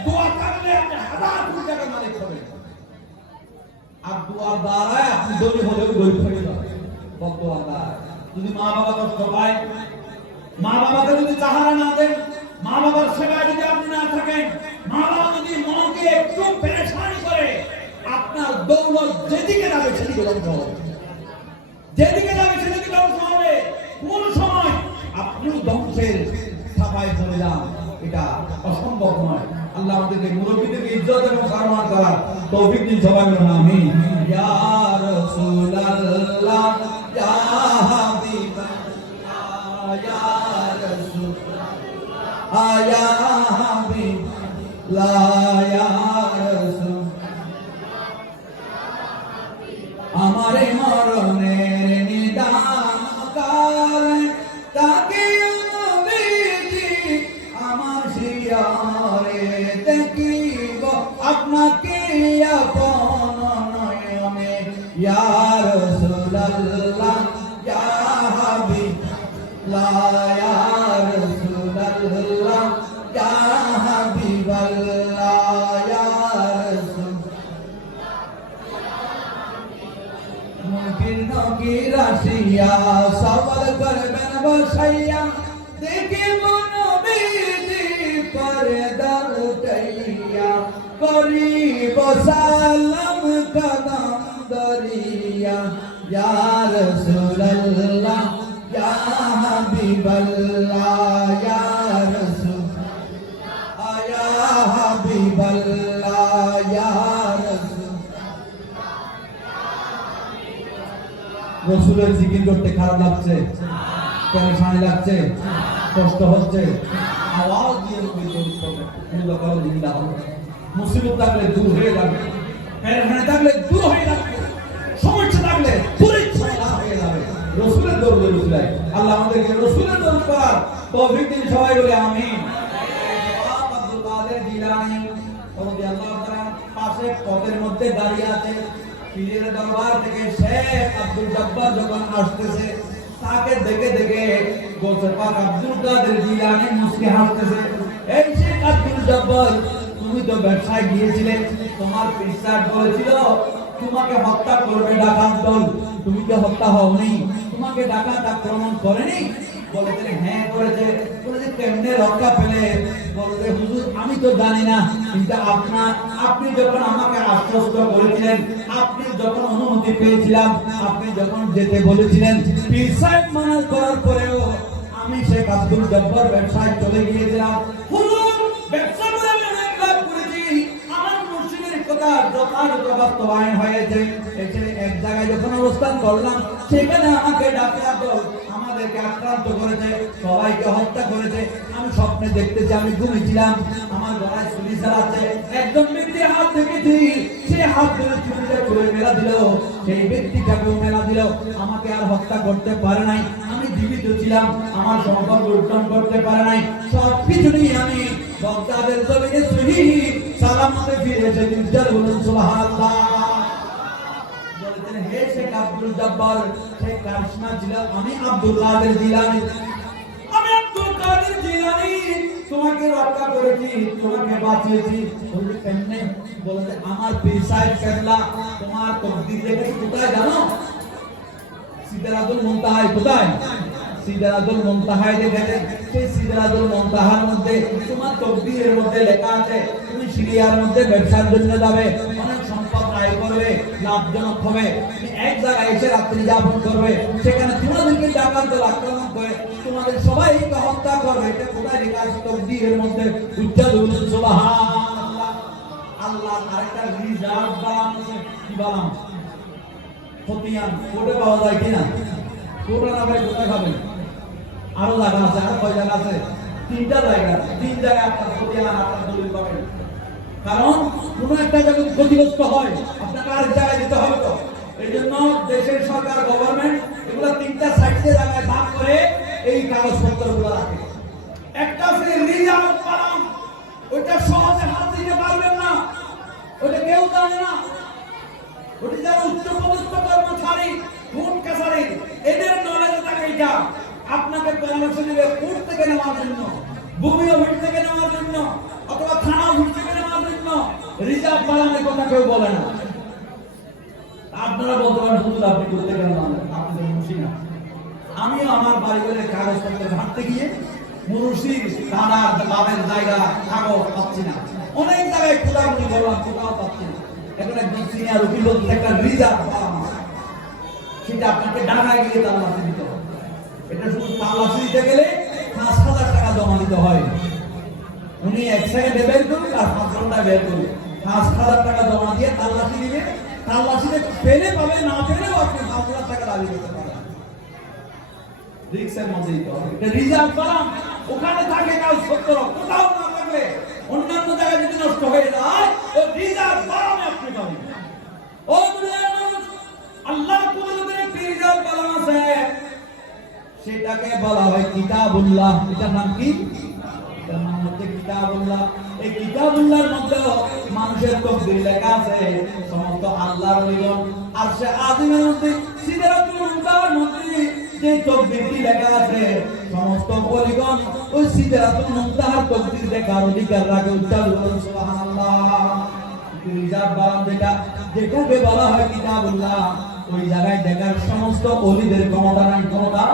দোয়া থাকলে আপনি হাজার কোটি টাকা মালিক হবেন। আর দোয়ার দ্বারাই আপনি গরিব হলেও গরিব হয়ে যাবেন। দোয়ার দ্বারাই যদি মা বাবা কষ্ট পায়, মা বাবাকে যদি সাহারা না দেন, মা বাবার সেবায় যদি আপনি না থাকেন, মা বাবা যদি মনকে একটু পেরেশানি করে, আপনার দৌলত যেদিকে যাবে সেদিকে ধ্বংস হবে, যেদিকে যাবে সেদিকে ধ্বংস হবে। কোন সময় আপনিও ধ্বংসের ছাপায় চলে যান, এটা অসম্ভব নয়। আল্লাহ আমাদেরকে মুরব্বীদেরকে ইজ্জত এবং সম্মান করার তৌফিক দিন। সবাই বলুন আমিন। ইয়া রাসূলুল্লাহ, ইয়া হাবিবাল্লাহ, ইয়া রাসূলুল্লাহ, ইয়া হাবিবাল্লাহ, ইয়া রাসূল। আমারে মরণের নিদান কালে তাকে নবীজি আমার শিয়ারে দেখিব, আপনাকে আপন নয়নে। ইয়া রাসূলুল্লাহ, ইয়া হাবিবাল্লাহ, ইয়া রাসূলুল্লাহ, ইয়া হাবিবাল্লাহ, ইয়া রাসূল। মুনকির নকির আসিয়া সওয়াল করবেন বসাইয়া, দেখিব নবীজি পর্দা উঠাইয়া, করিব সালাম কদম দরিয়া। ইয়া রাসূলুল্লাহ, ইয়া হাবিবাল্লাহ, ইয়া রাসূল, ইয়া হাবিবাল্লাহ, ইয়া রাসূল। রাসূলের জিকির করতে খারাপ লাগছে, পেরেশানি লাগছে, কষ্ট হচ্ছে, আওয়াজ দিয়ে মুসিবত থাকলে দূর হয়ে যাবে, পেরেশানি থাকলে দূর হয়ে যাবে, সমস্যা থাকলে পরিচ্ছন্ন হয়ে যাবে। রাসূলের দরুদ রসুলাই। আল্লাহ আমাদেরকে রাসূলের দরুদ পড়ার তৌফিক দিন। সবাই বলে আমিন। আব্দুল কাদের জিলানী রাদিয়াল্লাহু তাআলা পাশে পথের মধ্যে দাঁড়িয়ে আছে। পীরের দরবার থেকে শেখ আব্দুল জব্বার যখন আসতেছে, তাকে দেখে দেখে গোসে পাক আব্দুল কাদের জিলানী মুস্কি হাসতেছে। এই শেখ আব্দুল জব্বার, তুমি তো ব্যবসায় গিয়েছিলে, তোমার পিসার বলেছিল তোমাকে হত্যা করবে ডাকাত দল, তুমি কি হত্যা হওনি? তোমাকে ডাকাত আক্রমণ করেনি? বলেছে হ্যাঁ করেছে। বলেছে কেমনে রক্ষা পেলে? বলতে হুজুর আমি তো জানি না, কিন্তু আপনি যখন আমাকে আশ্বস্ত করেছিলেন, আপনি যখন অনুমতি পেয়েছিলাম, আপনি যখন যেতে বলেছিলেন, পীর সাহেব মানা করার পরেও আমি শেখ আব্দুল জব্বার ব্যবসায় চলে গিয়েছিলাম। হুজুর ব্যবসা করে আমি অনেক লাভ করেছি, আমার মুর্শিদের কথা যথাযথ বাস্তবায়ন হয়েছে। এসে এক জায়গায় যখন অবস্থান করলাম, সেখানে আমাকে ডাকাত দল আমাদেরকে আক্রান্ত করেছে, সবাইকে হত্যা করেছে। আমি স্বপ্নে দেখতেছি, আমি ঘুমিয়েছিলাম, আমার গলায় ছুরি চালাচ্ছে, একজন ব্যক্তি হাত দেখেছি, সে হাত ধরে ছুরিটা ছুঁড়ে মেলা দিল, সেই ব্যক্তিটাকেও মেলা দিল, আমাকে আর হত্যা করতে পারে নাই। আমি জীবিত ছিলাম, আমার সম্পদ লুণ্ঠন করতে পারে নাই। সব কিছু নিয়ে আমি বক্তাদের জমিনে সহি সালামতে ফিরেছে উজ্জ্বল বলুন সুবহানাল্লাহ। বলতেন হে শেখ আব্দুল জব্বার, শেখ কারিশমা ছিল আমি আব্দুল কাদের জিলানী, আমি আব্দুল কাদের জিলানী তোমাকে রক্ষা করেছি, তোমাকে বাঁচিয়েছি। বলতে কেমনে? বলতে আমার পীর সাহেব কেবলা তোমার তকদির দেখে কোথায় জানো? সিদরাতুল মুনতাহা কোথায়? সিদরাতুল মুনতাহায় দেখেছেন, সেই সিদরাতুল মুনতাহার মধ্যে তোমার তকদিরের মধ্যে লেখা আছে তুমি সিরিয়ার মধ্যে ব্যবসার জন্য যাবে, অনেক সম্পদ আয় করবে, লাভজনক হবে, তুমি এক জায়গায় এসে রাত্রি যাপন করবে, সেখানে তোমাদেরকে ডাকাত দল আক্রমণ করে তোমাদের সবাইকে হত্যা করবে। এটা কোথায় লেখা আছে? তকদিরের মধ্যে। উজ্জ্বল বলুন সুবহানাল্লাহ। আল্লাহর আরেকটা রিজার্ভ বানানো আছে, কি বানাম? খতিয়ান কোটে পাওয়া যায় কিনা? কোটা না ভাই কোথায় খাবেন? আরো জায়গা আছে, আর কয় জায়গা আছে? 3টা জায়গা, 3 জায়গায় আপনার খতিয়ান আপনার দলিল পাবেন। কারণ কোন একটা জায়গায় ক্ষতিগ্রস্ত হয় আপনাকে আরেক জায়গায় দিতে হবে। তো এই জন্য দেশের সরকার গভর্নমেন্ট এগুলো 3টা সাইডে জায়গায় ভাগ করে এই কাগজপত্রগুলো রাখে। একটা আছে রিজার্ভ ফান্ড, ওইটা সহজে হাত দিতে পারবেন না, ওইটা কেউ জানে না। ওটা যারা উচ্চপদস্থ কর্মচারী, কোর্ট কাছারি, এদের নলেজে থাকে এটা। আপনাকে পরামর্শ দিবে কোর্ট থেকে নেওয়ার জন্য, ভূমি অফিস থেকে নেওয়ার জন্য, অথবা থানা অফিস থেকে নেওয়ার জন্য। রিজার্ভ বানানোর কথা কেউ বলে না। আপনারা বলতে পারেন হুজুর আপনি করতে কেন বলেন? আপনাদের খুশি না? আমিও আমার বাড়িঘরের কাগজপত্র ঘাঁটতে গিয়ে মুরুশির দাদার বাবের জায়গা কাগজ পাচ্ছি না, অনেক জায়গায় খোঁজাখুঁজি করলাম, কোথাও পাচ্ছি না। এখন একজন সিনিয়র উকিল একটা রিজার্ভ বানানো, সেটা আপনাকে ঢাকায় গিয়ে তাল্লাশি দিতে হবে। এটা শুধু তাল্লাশি দিতে গেলে 5,000 টাকা জমা দিতে হয়। উনি 1 সেকেন্ডে বের করুন আর 5 ঘন্টায় বের করুন, 5,000 টাকা জমা দিয়ে তাল্লাশি দিবে। তাল্লাশিতে পেলে পাবে, না পেলেও আপনি 5,000 টাকা দাবি করতে পারেন। রিক্সের মধ্যে দিতে হবে। এটা রিজার্ভ বানান, ওখানে থাকে কাগজপত্র, কোথাও না থাকলে অন্যান্য জায়গায় যদি নষ্ট হয়ে যায় ও রিজার্ভ বানানো আপনি পাবেন। ও দুনিয়ার মানুষ, আল্লাহর কুদরতের একটি রিজার্ভ বানানো আছে, সেটাকে বলা হয় কিতাবুল্লাহ। এটার নাম কি? এটার নাম হচ্ছে কিতাবুল্লাহ। এই কিতাবুল্লাহর মধ্যে মানুষের তকদির লেখা আছে। সমস্ত আল্লাহর ওলিগণ আরশে আজিমের মধ্যে সিদরাতুল মুনতাহার মধ্যে যে তকদিরটি লেখা আছে, সমস্ত ওলিগণ ওই সিদরাতুল মুনতাহার তকদির দেখার অধিকার রাখে। উচ্চারণ করুন সুবহানাল্লাহ। রিজার্ভ বানান যেটাকে বলা হয় কিতাবুল্লাহ, ওই জায়গায় দেখার সমস্ত ওলিদের ক্ষমতা নাই। ক্ষমতা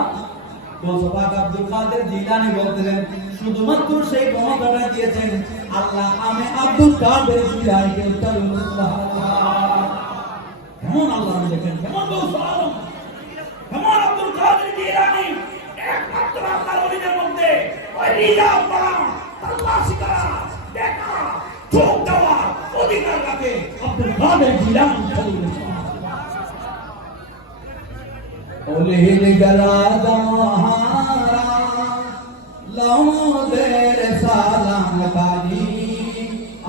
আব্দুল কাদের জিলানী বলতেছেন শুধুমাত্র সেই ক্ষমতাটা দিয়েছেন আল্লাহ। আমি আব্দুল কাদের জিলানীকে। উচ্চারণ করুন সুবহানাল্লাহ। কেমন আল্লাহ দেখেন, কেমন গৌসুল, কেমন আব্দুল কাদের জিলানী একমাত্র আল্লাহর ওলিদের মধ্যে ওই রিজার্ভ বানান, তাল্লাশি করা, দেখা, চোখ দেওয়া অধিকার রাখে আব্দুল কাদের জিলানী। ওলিহিল গলাদাহারা লাউদের সালাম কানি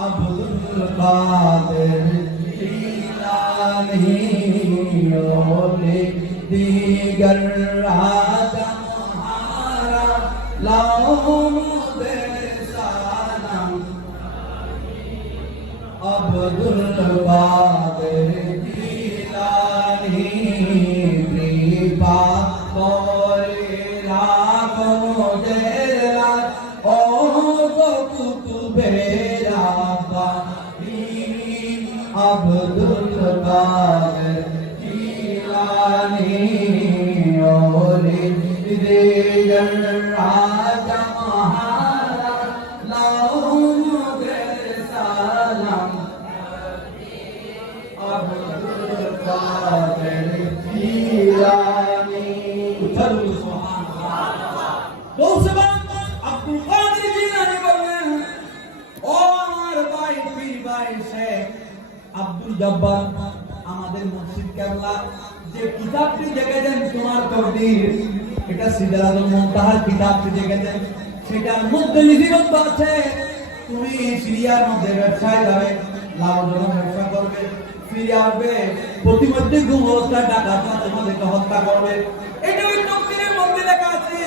আব্দুল কাদের জিলানী। ওলি দিগর রাজাহারা লাউদের সালাম আব্দুল কাদের জিলানী। আব্দুল কাদের জিলানী ওলি দিগর রাজা মহারা লাউদের সালাম আব্দুল কাদের জিলানী। উচ্চারণ সুবহানাল্লাহ। বলছেন আব্দুল কাদের জিলানী বললেন, ও আমার ভাই পীর ভাই শেখ আব্দুল জব্বার, আমাদের মুর্শিদ কেবলা যে কিতাবটি দেখেছেন তোমার তকদির, এটা সিদরাতুল মুনতাহার কিতাবটি দেখেছেন, সেটার মধ্যে লিপিবদ্ধ আছে তুমি সিরিয়ার মধ্যে ব্যবসায় যাবে, লাভজনক ব্যবসা করবে, ফিরে আসবে, প্রতিমধ্যে গুম হত্যা ডাকাতরা তোমাদেরকে হত্যা করবে। এটা ওই তকদিরের মধ্যে লেখা আছে।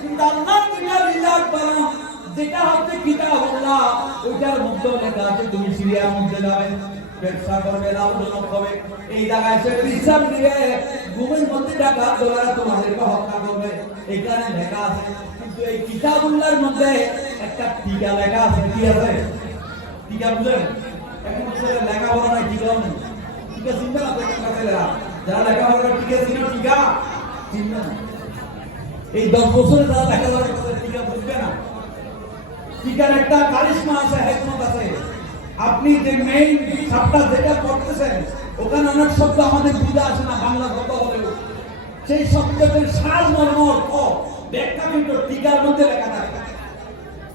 কিন্তু আল্লাহ কিনা রিজার্ভ বানাও, যেটা হচ্ছে কিতাবুল্লাহ, ওইটার মধ্যে লেখা আছে তুমি সিরিয়ার মধ্যে যাবে, ব্যবসা করবে, লাভজনক হবে, এই জায়গায় সে হিসাব দিবে, ঘুমের মধ্যে টাকা ডলার তোমাদেরকে হত্যা করবে, এখানে লেখা আছে। কিন্তু এই কিতাবুল্লাহর মধ্যে একটা টিকা লেখা আছে। কি আছে? টিকা বুঝলেন? এখন ছেলে লেখাপড়া নাই, টিকা নেই। টিকা চিনবে না? যারা লেখাপড়া টিকা চিনো, টিকা চিনবে না। এই 10 বছরে যারা লেখাপড়া করে টিকা বুঝবে না। টিকার একটা কারিশমা আছে, হিকমত আছে। আপনি যে মেইন শব্দটা যেটা পড়তেছেন, ওখানে অনেক শব্দ আমাদের বুঝে আসে না, বাংলা কত হলেও সেই শব্দের সারমর্ম অর্থ ব্যাখ্যা কিন্তু টিকার মধ্যে লেখা থাকে।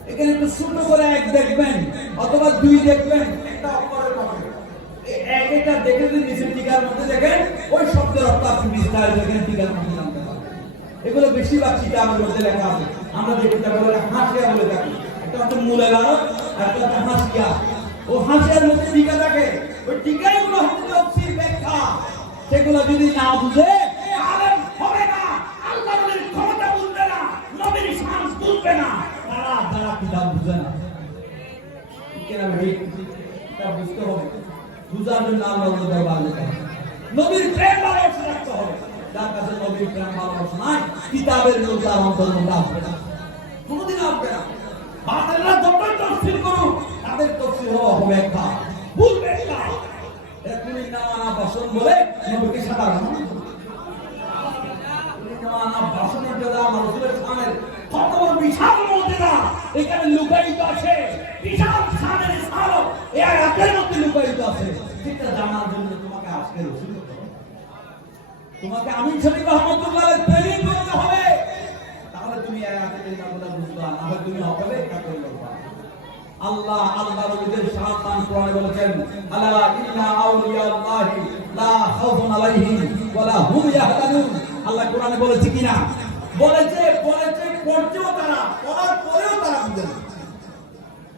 এখানে একটু ছোট করে এক দেখবেন অথবা 2 দেখবেন, একটা অক্ষরের পরে এই একটা দেখে যদি নিচে টিকার মধ্যে দেখেন, ওই শব্দের অর্থ আপনি বিস্তারিত দেখেন টিকার মধ্যে জানতে পারবেন। এগুলো বেশিরভাগ টিকার মধ্যে লেখা আছে। আমরা যে কিতাব বলে হাসিয়া বলে থাকি, একটা হচ্ছে মূল এলাকা, একটা হচ্ছে হাসিয়া। ও হাসিয়ার মধ্যে টিকা থাকে, ওই টিকাগুলো হচ্ছে তফসির ব্যাখ্যা। সেগুলো যদি না বুঝে আলেম হবে না, আল্লাহর ক্ষমতা বুঝবে না, নবীর শান বুঝবে না, তারা কিতাব বুঝে না। কেন ভাই? এটা বুঝতে হবে। বুঝার জন্য আল্লাহর দরবার যেতে হবে, নবীর প্রেম ভালোবাসা রাখতে হবে। যার কাছে নবীর প্রেম ভালোবাসা নাই, কিতাবের লোক তার অন্তরের মধ্যে আসবে না, কোনোদিন আসবে না। বাতিলরা যতই তফসির করুক, তাদের তফসির হবে একটা ভুল ব্যাখ্যা। এখনই নামানা ভাষণ বলে নবীকে সাধারণ নামানা ভাষণের জন্য আমার রাসূলের শানের কত বিশাল মর্যাদা এখানে লুকায়িত আছে। বিশাল শানের সারক এই আয়াতের মধ্যে লুকায়িত আছে। সেটা জানার জন্য তোমাকে আজকে রাসূল তোমাকে আমিন শরীফ রহমাতুল্লাহ আলাইহি প্রেরিত করতে হবে। তাহলে তুমি আয়াতের কালিমাগুলো বুঝবা, না হয় তুমি হবে কাফের করবা। আল্লাহ নবীদের শান কোরআনে বলেছেন, আলা ইন্না আউলিয়াল্লাহি লা খাউফুন আলাইহিম ওয়া লা হুম ইয়াহজানুন। আল্লাহ কোরআনে বলেছে কিনা? বলেছে পড়ছেও তারা, পড়ার পরেও তারা বুঝে না।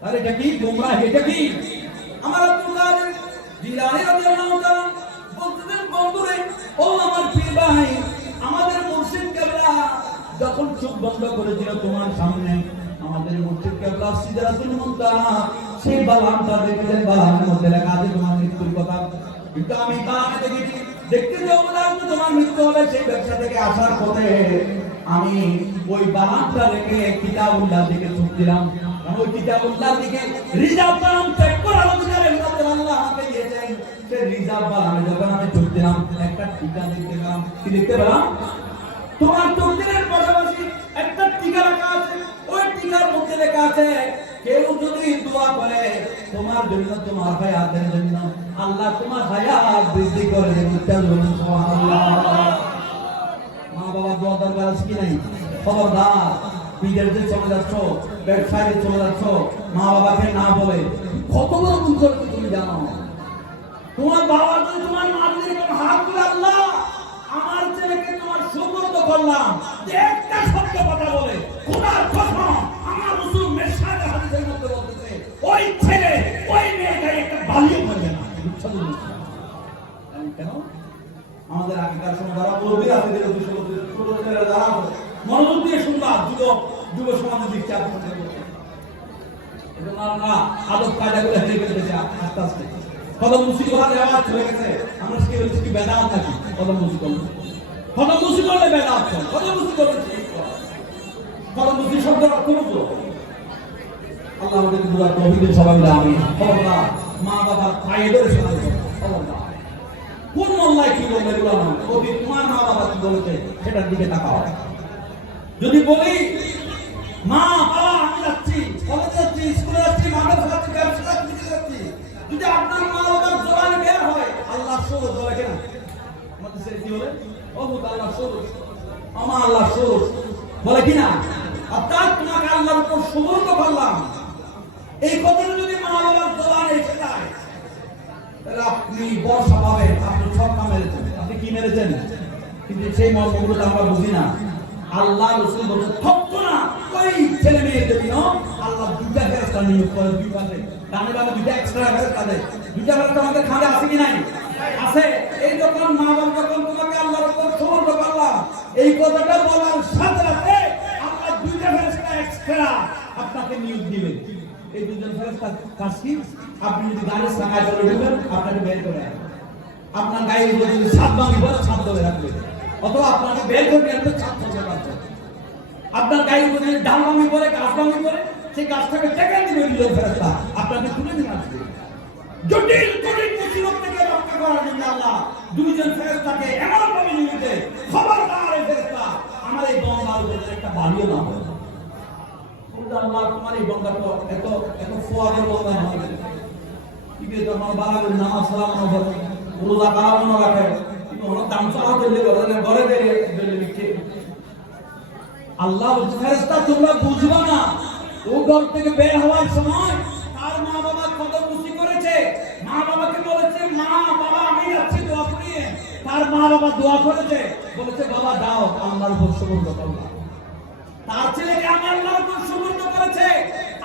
আরে এটা কি গোমরাহ? এটা কি? আমার আব্দুল কাদের জিলানী রাদিয়াল্লাহু তাআলা বলতেন, বন্ধুরে ও আমার পীর ভাই, আমাদের মুর্শিদ কেবলা যখন চোখ বন্ধ করেছিল তোমার সামনে, আমাদের মুর্শিদ কেবলা সিদরাতুল মুনতাহা সেই বালামটা দেখেছেন, বালামের মধ্যে লেখা আছে তোমার মৃত্যুর কথা। কিন্তু আমি বালামে দেখতে যাও না, তোমার মৃত্যু হবে। সেই ব্যবসা থেকে আসার পথে আমি ওই বালামটা রেখে কিতাবুল্লাহ দিকে ছুট দিলাম। ওই কিতাবুল্লাহ দিকে রিজার্ভ বালাম চেক করার অধিকার আল্লাহ আমাকে দিয়েছেন। সেই রিজার্ভ বালামে যখন আমি ছুট দিলাম, একটা টিকা দেখতে পেলাম। কি দেখতে পেলাম? তোমার তকদীরের পাশাপাশি একটা টিকা লেখা আছে। ওই টিকার মধ্যে লেখা আছে, কেউ যদি দোয়া করে তোমার জন্য, তোমার হায়াতের জন্য, আল্লাহ তোমার হায়াত বৃদ্ধি করে দেবেন। সুবহানাল্লাহ। মা বাবা দোয়া দরকার আছে কি নাই? খবরদার, বিদেশে চলে যাচ্ছ, ব্যবসায় চলে যাচ্ছ, মা বাবাকে না বলে কত বড় ভুল করছো তুমি জানো? তোমার বাবা যদি তোমার মায়ের হাত তুলে, আল্লাহ আমার ছেলেকে তোমার সুবর্দ করলাম, একটা সত্য কথা বলে খোদার কসম, আমার রাসূল মেশকাতের হাদিসের মধ্যে বলতেছে, ওই ছেলে ওই মেয়েকে একটা বালিও করবে না। কেন? আমাদের আগেকার সময় যারা মুরব্বী আছে, ছোট ছেলেরা যারা মনোযোগ দিয়ে শুনবা, যুব সমাজের দিক চাপ করতে না, আদব কায়দা করে হেরে ফেলতেছে আস্তে আস্তে। কদম মুসিবত আওয়াজ চলে গেছে। আমরা কি বলছি? কি বেদাত নাকি কদম মুসিবত? কদম মুসিবত হলে বেদাত হয়। কদম মুসিবত কদম মুসিবত শব্দের অর্থ বুঝো। আল্লাহ আমাদের পুরো তৌহিদের সবাই মিলে আমি খবরদার, মা বাবার পায়ে ধরে শোনা খবরদার। কোন মোল্লায় কি বলবে এগুলো না, কবি তোমার মা বাবা কি বলেছে সেটার দিকে তাকাও। যদি বলি মা বাবা আমি যাচ্ছি, কলেজে যাচ্ছি, স্কুলে যাচ্ছি, মাদ্রাসা যাচ্ছি, ব্যবসা যাচ্ছি, যদি আপনার মা বাবার জবানে বের হয় আল্লাহ সরুজ বলে কিনা? আমাদের সে কি বলে? ও আল্লাহ সরুজ, আমার আল্লাহ সরুজ বলে কিনা? অর্থাৎ তোমাকে আল্লাহর উপর সুবর্দ করলাম, এই কথাটা যদি মা বাবার জবানে এসে যায়, তাহলে আপনি বর্ষা পাবেন, আপনি ছক্কা মেরেছেন। আপনি কি মেরেছেন? কিন্তু সেই মর্মগুলো আমরা বুঝি না। আল্লাহ রাসূল বলেন, থক্ক না ওই ছেলে মেয়েদের জন্য আল্লাহ দুইটা ফেরেশতা নিয়োগ করে, দুই পাশে ডানে বামে দুইটা এক্সট্রা ফেরেশতা দেয়। দুইটা ফেরেশতা আমাদের খাঁজে আছে কি নাই? আছে। এই যখন মা বাবা যখন তোমাকে আল্লাহর উপর সুবর্দ করলাম, এই কথাটা বলার সাথে সাথে আল্লাহ দুইটা ফেরেশতা এক্সট্রা আপনাকে নিয়োগ দিবে। এই দুজন ফেরেশতার কাজ কি? আপনি যদি গাড়ির চাকায় চলে ঢুকেন, আপনাকে বের করে আনবে। আপনার গায়ে যদি ছাদ ভাঙি বলে ছাদ ধরে রাখবে, অথবা আপনাকে বের করে আনবে, ছাদ ধরে রাখবে। আপনার গায়ে যদি ডাল ভাঙি বলে, গাছ ভাঙি বলে, সেই গাছটাকে টেকে দিবে দুজন ফেরেশতা, আপনাকে তুলে নিয়ে আসবে। জটিল জটিল মুসিবত থেকে রক্ষা করার জন্য আল্লাহ দুইজন ফেরেশতাকে এমন ভাবে নিয়েছে, খবরদার এই ফেরেশতা আমার এই গঙ্গার উপরে একটা বাড়িও না হয়। আল্লাহ তোমার এই গঙ্গা তো এত এত ফোয়ারে গঙ্গা হবে, ঠিক আছে? তখন বারাগুলো নামাজ সালাম হবে, রোজা কারানো রাখে, কিন্তু ওনার দাম চাওয়া করলে ঘরে বেরিয়ে লিখছে। আল্লাহ বলছে ফেরেশতা তোমরা বুঝবা না, ও ঘর থেকে বের হওয়ার সময় তার মা বাবা কত খুশি করেছে। মা বাবাকে বলেছে, মা বাবা আমি যাচ্ছি দোয়া করিয়ে। তার মা বাবা দোয়া করেছে, বলেছে বাবা দাও আল্লাহর উপর সুবর্ণ করলাম। তার ছেলেকে আমি আল্লাহর উপর সুবর্ণ করেছে,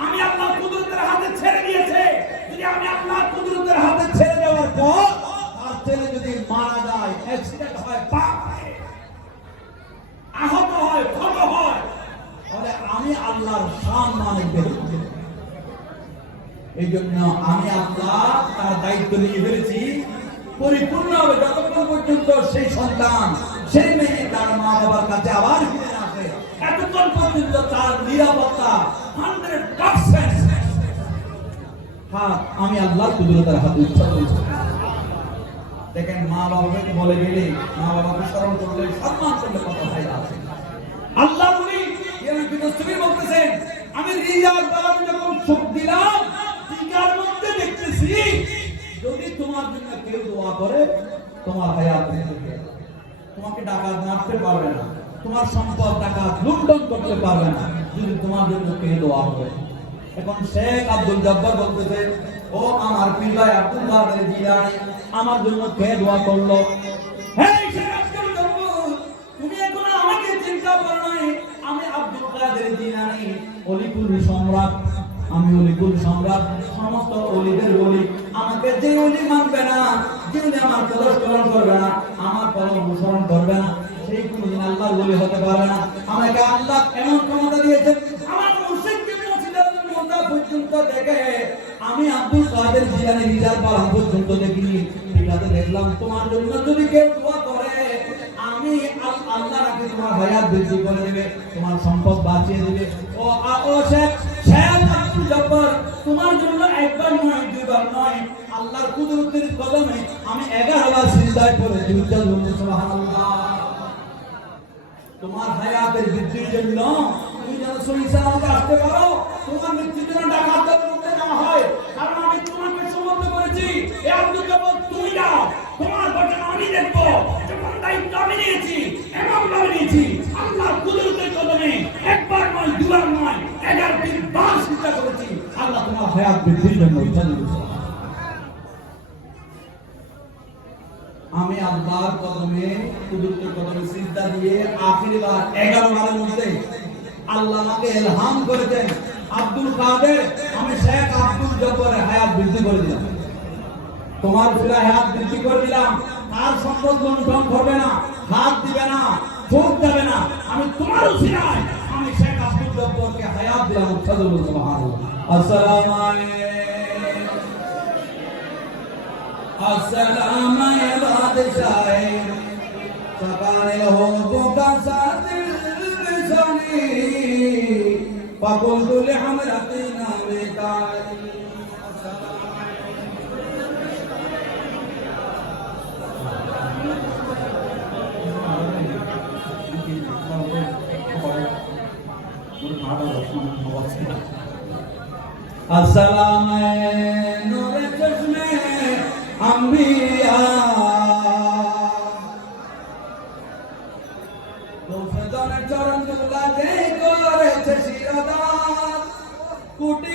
আমি আল্লাহর কুদরতের হাতে ছেড়ে দিয়েছে। যদি আমি আল্লাহর কুদরতের হাতে ছেড়ে দেওয়ার পর তার ছেলে যদি মারা যায়, অ্যাক্সিডেন্ট হয়, পাপ হয়, আহত হয়, ক্ষত হয়, তাহলে আমি আল্লাহর সম্মানে বেরোবো। এই জন্য আমি আল্লাহ তার দায়িত্ব নিয়ে ফেলেছি পরিপূর্ণ হবে, যতক্ষণ পর্যন্ত সেই সন্তান সেই মেয়ে তার মা বাবার কাছে আবার ফিরে আসে, এতক্ষণ পর্যন্ত তার নিরাপত্তা 100%। হ্যাঁ, আমি আল্লাহর কুদরতের হাতে ইচ্ছা করেছি। দেখেন, মা বাবাকে বলে গেলে, মা বাবাকে স্মরণ করলে, সম্মান করলে কত ফায়দা আছে। আল্লাহ বলি বলতেছেন, আমি রিজার্ভ দ্বারা যখন সুখ দিলাম, টিকার মধ্যে দেখতেছি যদি তোমার জন্য কেউ দোয়া করে, তোমার হায়াত বেঁচে, তোমাকে ডাকাত মারতে পারবে না, তোমার সম্পদ ডাকাত লুণ্ঠন করতে পারবে না, যদি তোমার জন্য কেউ দোয়া করে। এখন শেখ আব্দুল জব্বার বলতেছে, ও আমার পীর ভাই আব্দুল কাদের জিলানী, আমার জন্য কে দোয়া করলো? হেই শেখ আব্দুল জব্বার, তুমি এখন আমাকে চিন্তা করো নাই, আমি আব্দুল কাদের জিলানী, অলিকুল সম্রাট, আমি অলিকুল সম্রাট, সমস্ত অলিদের ওলি। আমাকে যে অলি মানবে না, যে অলি আমার প্রদর্শন করবে না, আমার পরম অনুসরণ করবে না, সেই কোনদিন আল্লাহর ওলি হতে পারবে না। আমাকে আল্লাহ এমন ক্ষমতা দিয়েছেন, আমার মুর্শিদকে মুর্শিদাবাদের মোতা পর্যন্ত দেখে আমি আব্দুল কাদের জিলানী রিজার্ভ পালন পর্যন্ত দেখিনি। ঠিক আছে, দেখলাম তোমার জন্য যদি কেউ দোয়া করে, আমি আল্লাহ নাকি তোমার হায়াত বৃদ্ধি করে দেবে, তোমার সম্পদ বাঁচিয়ে দেবে। ও শেখ আব্দুল জব্বার, তোমার জন্য একবার নয়, দুইবার নয়, আল্লাহর কুদরতের কদমে আমি 11 বার সিজদায় পড়েছি। সুবহানাল্লাহ। তোমার হায়াতের বৃদ্ধির জন্য তুমি যেন সহি সালামতে আসতে পারো, তোমার মৃত্যুর জন্য ডাকাতদের মুক্তি না হয়, কারণ আমি তোমাকে সমর্থ করেছি। এই আব্দুল জব্বার তুমি না, তোমার ঘটনা আমি দেখবো, যখন দায়িত্ব আমি নিয়েছি, এমন ভাবে নিয়েছি, আল্লাহর কুদরতের কদমে একবার নয়, দুবার নয়, 11টি বার সিজদা করেছি। আল্লাহ তোমার হায়াত বৃদ্ধির জন্য আমি আল্লাহর কদমে, কুদরতের কদমে সিজদা দিয়ে আখিরি বার 11 বারের মধ্যে আল্লাহ আমাকে ইলহাম করেছেন, আব্দুল কাদের, আমি শেখ আব্দুল জব্বারের হায়াত বৃদ্ধি করে দিলাম, তোমার পুরো হায়াত বৃদ্ধি করে দিলাম। আর সম্পদ লুণ্ঠন করবে না, হাত দিবে না, চোখ যাবে না, আমি তোমার উসিলায় আমি শেখ আব্দুল জব্বারকে হায়াত দিলাম। সুবহানাল্লাহ। আসসালামু আলাইকুম, আসসালামু আলাইকুম বাদশাহে সকালে হো বোকা সাদিল বিজানি পাকুল হামরাতে নামে তালি। আসসালামু আলাইকুম নূরে চশমে আম্বিয়া তোফেদানের চরণ দুলা যে করেছে শিরদার কোটি